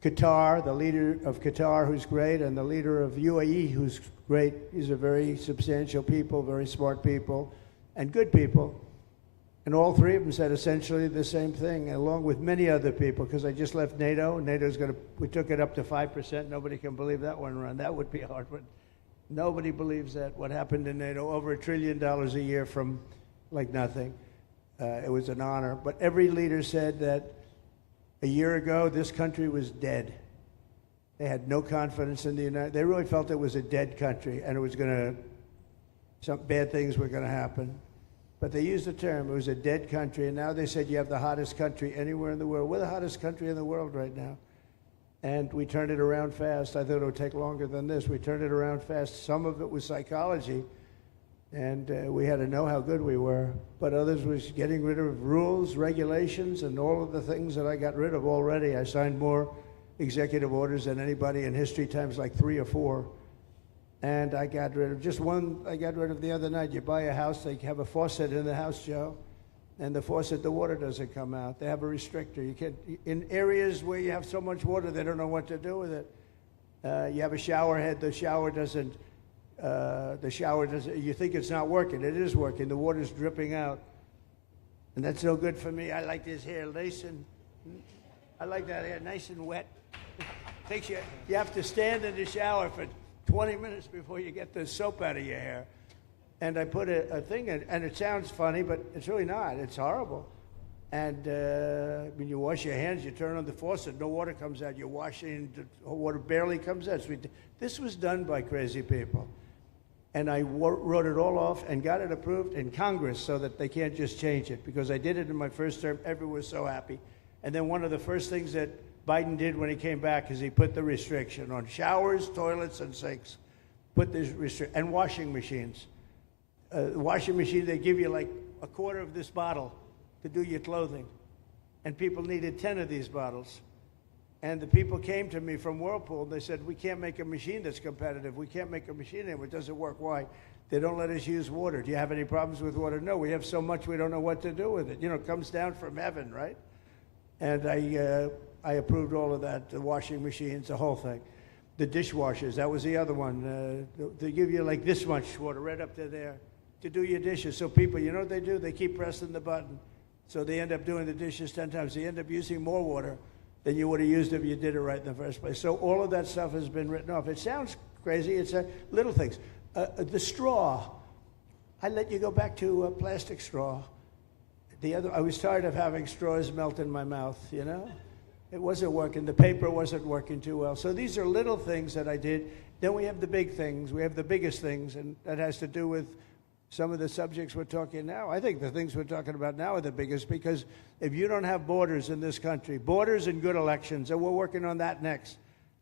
Qatar, the leader of Qatar, who's great, and the leader of UAE, who's great. These are very substantial people, very smart people, and good people. And all three of them said essentially the same thing, along with many other people, because I just left NATO. NATO's we took it up to 5%. Nobody can believe that one run. That would be hard, but nobody believes that. What happened in NATO, over $1 trillion a year from like nothing. It was an honor. But every leader said that a year ago, this country was dead. They had no confidence in the United. They really felt it was a dead country, and it was some bad things were going to happen. But they used the term, it was a dead country, and now they said you have the hottest country anywhere in the world. We're the hottest country in the world right now. And we turned it around fast. I thought it would take longer than this. We turned it around fast. Some of it was psychology, and we had to know how good we were. But others was getting rid of rules, regulations, and all of the things that I got rid of already. I signed more executive orders than anybody in history, times like 3 or 4. And I got rid of just one. I got rid of the other night. You buy a house, they have a faucet in the house, Joe, and the faucet, the water doesn't come out. They have a restrictor. You can't, in areas where you have so much water, they don't know what to do with it. You have a shower head, the shower doesn't, you think it's not working. It is working. The water's dripping out. And that's no good for me. I like this hair I like that hair nice and wet. You have to stand in the shower for 20 minutes before you get the soap out of your hair. And I put a thing in, and it sounds funny, but it's really not. It's horrible. And when you wash your hands, you turn on the faucet, no water comes out. You're washing, the water barely comes out. This was done by crazy people. And I wrote it all off and got it approved in Congress so that they can't just change it, because I did it in my first term. Everyone was so happy. And then one of the first things that Biden did when he came back is he put the restriction on showers, toilets, and sinks. Put this restriction, and washing machines. Washing machine, they give you like a quarter of this bottle to do your clothing. And people needed 10 of these bottles. And the people came to me from Whirlpool, and they said, we can't make a machine that's competitive. We can't make a machine anymore. It doesn't work. Why? They don't let us use water. Do you have any problems with water? No, we have so much we don't know what to do with it. You know, it comes down from heaven, right? And I approved all of that, the washing machines, the whole thing. The dishwashers, that was the other one. They give you like this much water right up to there to do your dishes. So people, you know what they do? They keep pressing the button. So they end up doing the dishes 10 times. They end up using more water than you would have used if you did it right in the first place. So all of that stuff has been written off. It sounds crazy. It's little things. The straw. I let you go back to a plastic straw. I was tired of having straws melt in my mouth, you know? It wasn't working. The paper wasn't working too well. So these are little things that I did. Then we have the big things. We have the biggest things, and that has to do with some of the subjects we're talking now. I think the things we're talking about now are the biggest, because if you don't have borders in this country, borders and good elections, and we're working on that next.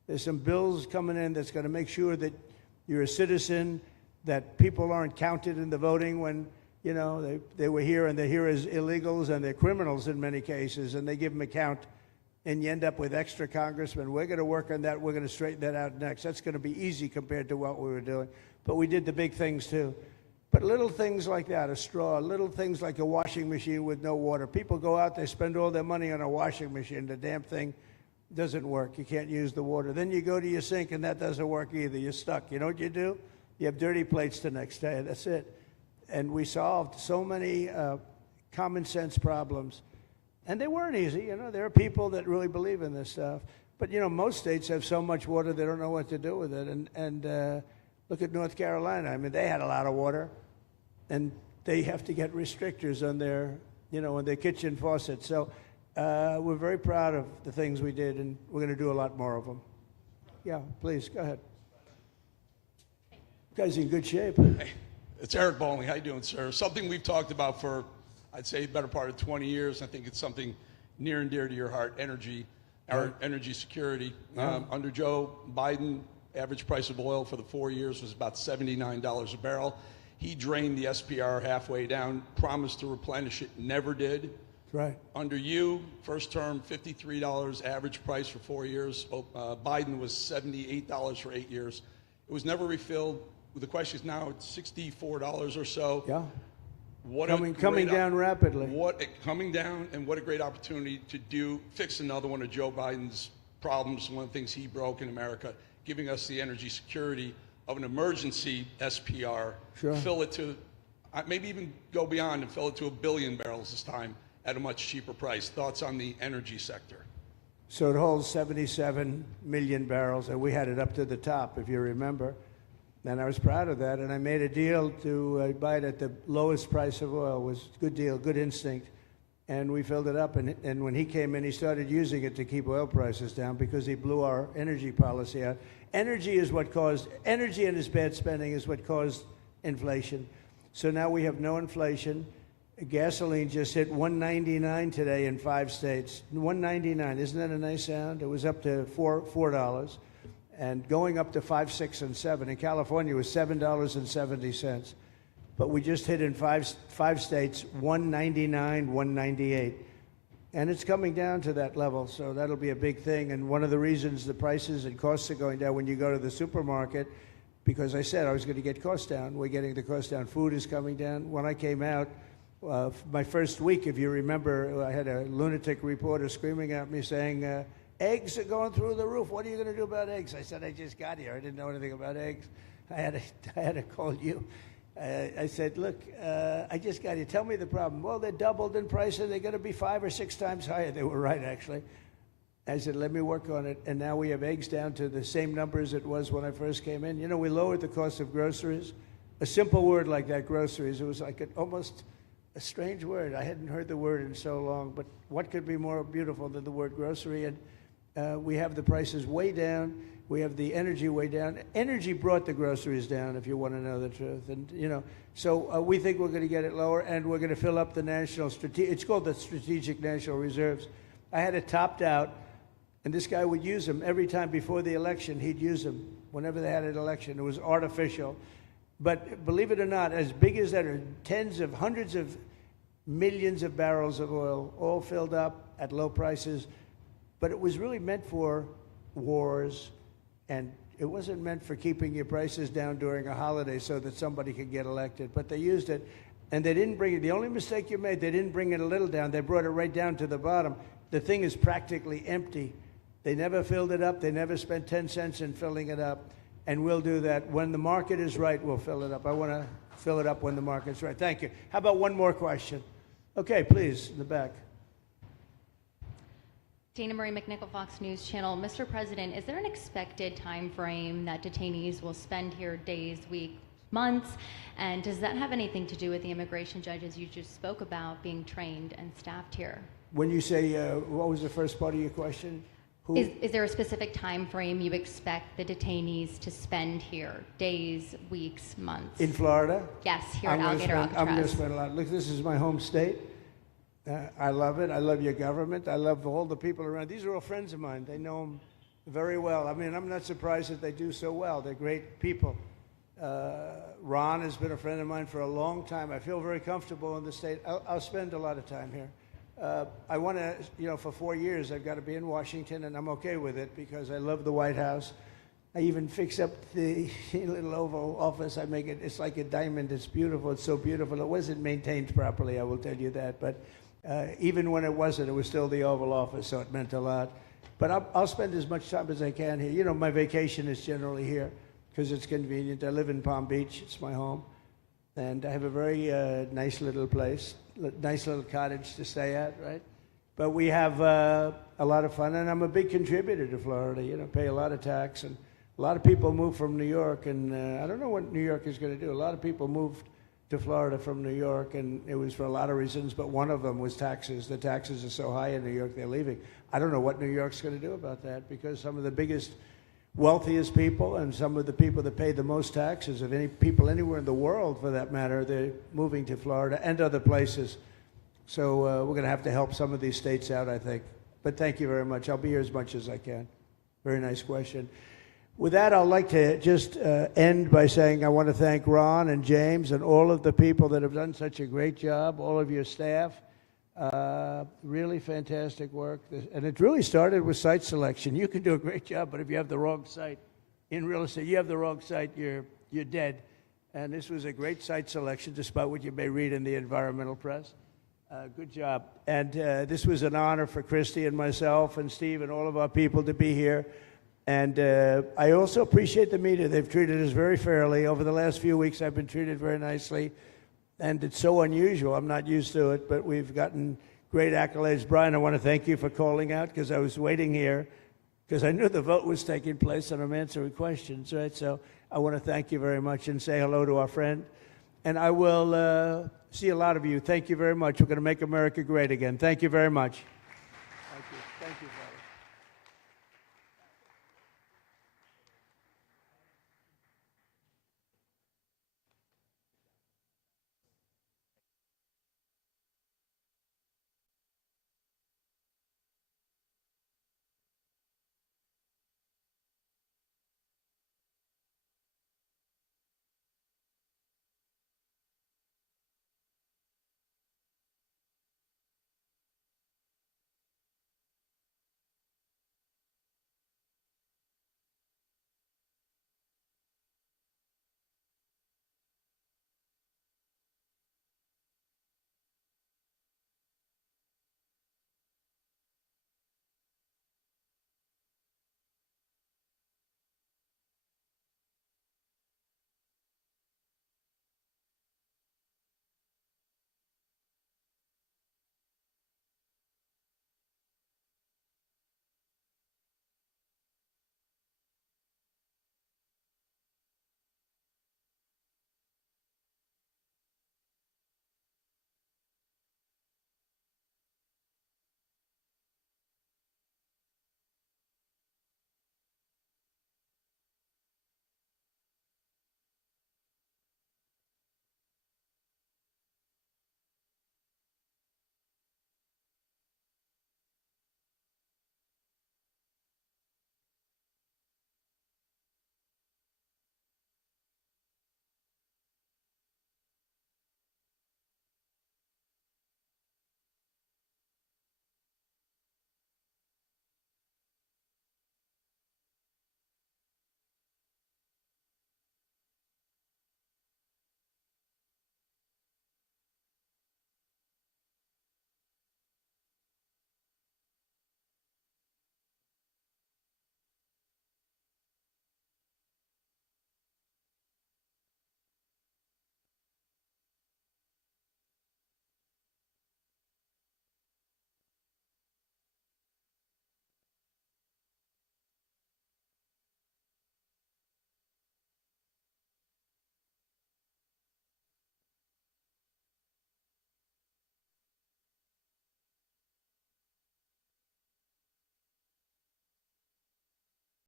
There's some bills coming in that's going to make sure that you're a citizen, that people aren't counted in the voting when, you know, they were here and they're here as illegals and they're criminals in many cases, and they give them a count, and you end up with extra congressmen. We're going to work on that. We're going to straighten that out next. That's going to be easy compared to what we were doing. But we did the big things too. But little things like that, a straw, little things like a washing machine with no water. People go out, they spend all their money on a washing machine. The damn thing doesn't work. You can't use the water. Then you go to your sink, and that doesn't work either. You're stuck. You know what you do? You have dirty plates the next day. That's it. And we solved so many common sense problems. And they weren't easy. You know, there are people that really believe in this stuff. But, you know, most states have so much water, they don't know what to do with it. And look at North Carolina. I mean, they had a lot of water, and they have to get restrictors on their, you know, on their kitchen faucet. So we're very proud of the things we did, and we're going to do a lot more of them. Yeah, please, go ahead. You guys in good shape. Hey, it's Eric Bowling. How you doing, sir? Something we've talked about for, I'd say, better part of 20 years. I think it's something near and dear to your heart, energy, our energy security. Yeah. Under Joe Biden, average price of oil for the 4 years was about $79 a barrel. He drained the SPR halfway down, promised to replenish it, never did. Right. Under you, first term, $53 average price for 4 years. Biden was $78 for 8 years. It was never refilled. The question is now it's $64 or so. Yeah. What coming down rapidly. Coming down, and what a great opportunity to fix another one of Joe Biden's problems, one of the things he broke in America, giving us the energy security of an emergency SPR, Sure. fill it to, maybe even go beyond and fill it to 1 billion barrels this time at a much cheaper price. Thoughts on the energy sector? So it holds 77 million barrels, and we had it up to the top, if you remember. And I was proud of that, and I made a deal to buy it at the lowest price of oil. It was a good deal, good instinct. And we filled it up, and when he came in, he started using it to keep oil prices down because he blew our energy policy out. Energy and his bad spending is what caused inflation. So now we have no inflation. Gasoline just hit $1.99 today in 5 states. $1.99, isn't that a nice sound? It was up to $4, and going up to $5, $6, and $7. In California, it was $7.70. But we just hit in five states $1.99, $1.98. And it's coming down to that level, so that'll be a big thing. And one of the reasons the prices and costs are going down when you go to the supermarket, because I said I was going to get costs down. We're getting the costs down. Food is coming down. When I came out, my first week, if you remember, I had a lunatic reporter screaming at me saying, eggs are going through the roof. What are you going to do about eggs? I said, I just got here. I didn't know anything about eggs. I had to call you. I said, look, I just got here. Tell me the problem. Well, they doubled in price, and they're going to be 5 or 6 times higher. They were right, actually. I said, let me work on it. And now we have eggs down to the same numbers it was when I first came in. You know, we lowered the cost of groceries. A simple word like that, groceries, it was like almost a strange word. I hadn't heard the word in so long. But what could be more beautiful than the word grocery? And we have the prices way down. We have the energy way down. Energy brought the groceries down, if you want to know the truth. And, you know, so we think we're going to get it lower, and we're going to fill up the it's called the Strategic National Reserves. I had it topped out, and this guy would use them every time before the election. He'd use them whenever they had an election. It was artificial. But believe it or not, as big as that are hundreds of millions of barrels of oil, all filled up at low prices. But it was really meant for wars, and it wasn't meant for keeping your prices down during a holiday so that somebody could get elected. But they used it, and they didn't bring it. The only mistake you made, they didn't bring it a little down. They brought it right down to the bottom. The thing is practically empty. They never filled it up. They never spent 10 cents in filling it up. And we'll do that. When the market is right, we'll fill it up. I want to fill it up when the market's right. Thank you. How about one more question? Okay, please, in the back. Dana Marie McNichol, Fox News Channel. Mr. President, is there an expected time frame that detainees will spend here, days, weeks, months? And does that have anything to do with the immigration judges you just spoke about being trained and staffed here? When you say, what was the first part of your question? Who? Is there a specific time frame you expect the detainees to spend here, days, weeks, months? In Florida? Yes, here at Alligator, Alcatraz. I'm going to spend a lot. Look, this is my home state. I love it. I love your government. I love all the people around. These are all friends of mine. They know them very well. I mean, I'm not surprised that they do so well. They're great people. Ron has been a friend of mine for a long time. I feel very comfortable in the state. I'll spend a lot of time here. I want to, for 4 years, I've got to be in Washington, and I'm okay with it because I love the White House. I even fix up the little Oval Office. I make it, it's like a diamond. It's beautiful. It's so beautiful. It wasn't maintained properly, I will tell you that. But even when it wasn't, it was still the Oval Office, so it meant a lot. But I'll spend as much time as I can here. My vacation is generally here because it's convenient. I live in Palm Beach. It's my home. And I have a very nice little place, nice little cottage to stay at, right? But we have a lot of fun, and I'm a big contributor to Florida, pay a lot of tax. And a lot of people move from New York, and I don't know what New York is going to do. A lot of people moved to Florida from New York, and it was for a lot of reasons, but one of them was taxes. The taxes are so high in New York, they're leaving. I don't know what New York's going to do about that, because some of the biggest, wealthiest people and some of the people that pay the most taxes of any people anywhere in the world, for that matter, they're moving to Florida and other places. So we're going to have to help some of these states out, I think. But thank you very much. I'll be here as much as I can. Very nice question. With that, I'd like to just end by saying I want to thank Ron and James and all of the people that have done such a great job, all of your staff. Really fantastic work. And it really started with site selection. You can do a great job, but if you have the wrong site in real estate, you have the wrong site, you're dead. And this was a great site selection, despite what you may read in the environmental press. Good job. And this was an honor for Christy and myself and Steve and all of our people to be here. And I also appreciate the media. They've treated us very fairly. Over the last few weeks, I've been treated very nicely. And it's so unusual. I'm not used to it, but we've gotten great accolades. Brian, I want to thank you for calling out, because I was waiting here because I knew the vote was taking place and I'm answering questions, right? So I want to thank you very much and say hello to our friend. And I will see a lot of you. Thank you very much. We're going to make America great again. Thank you very much.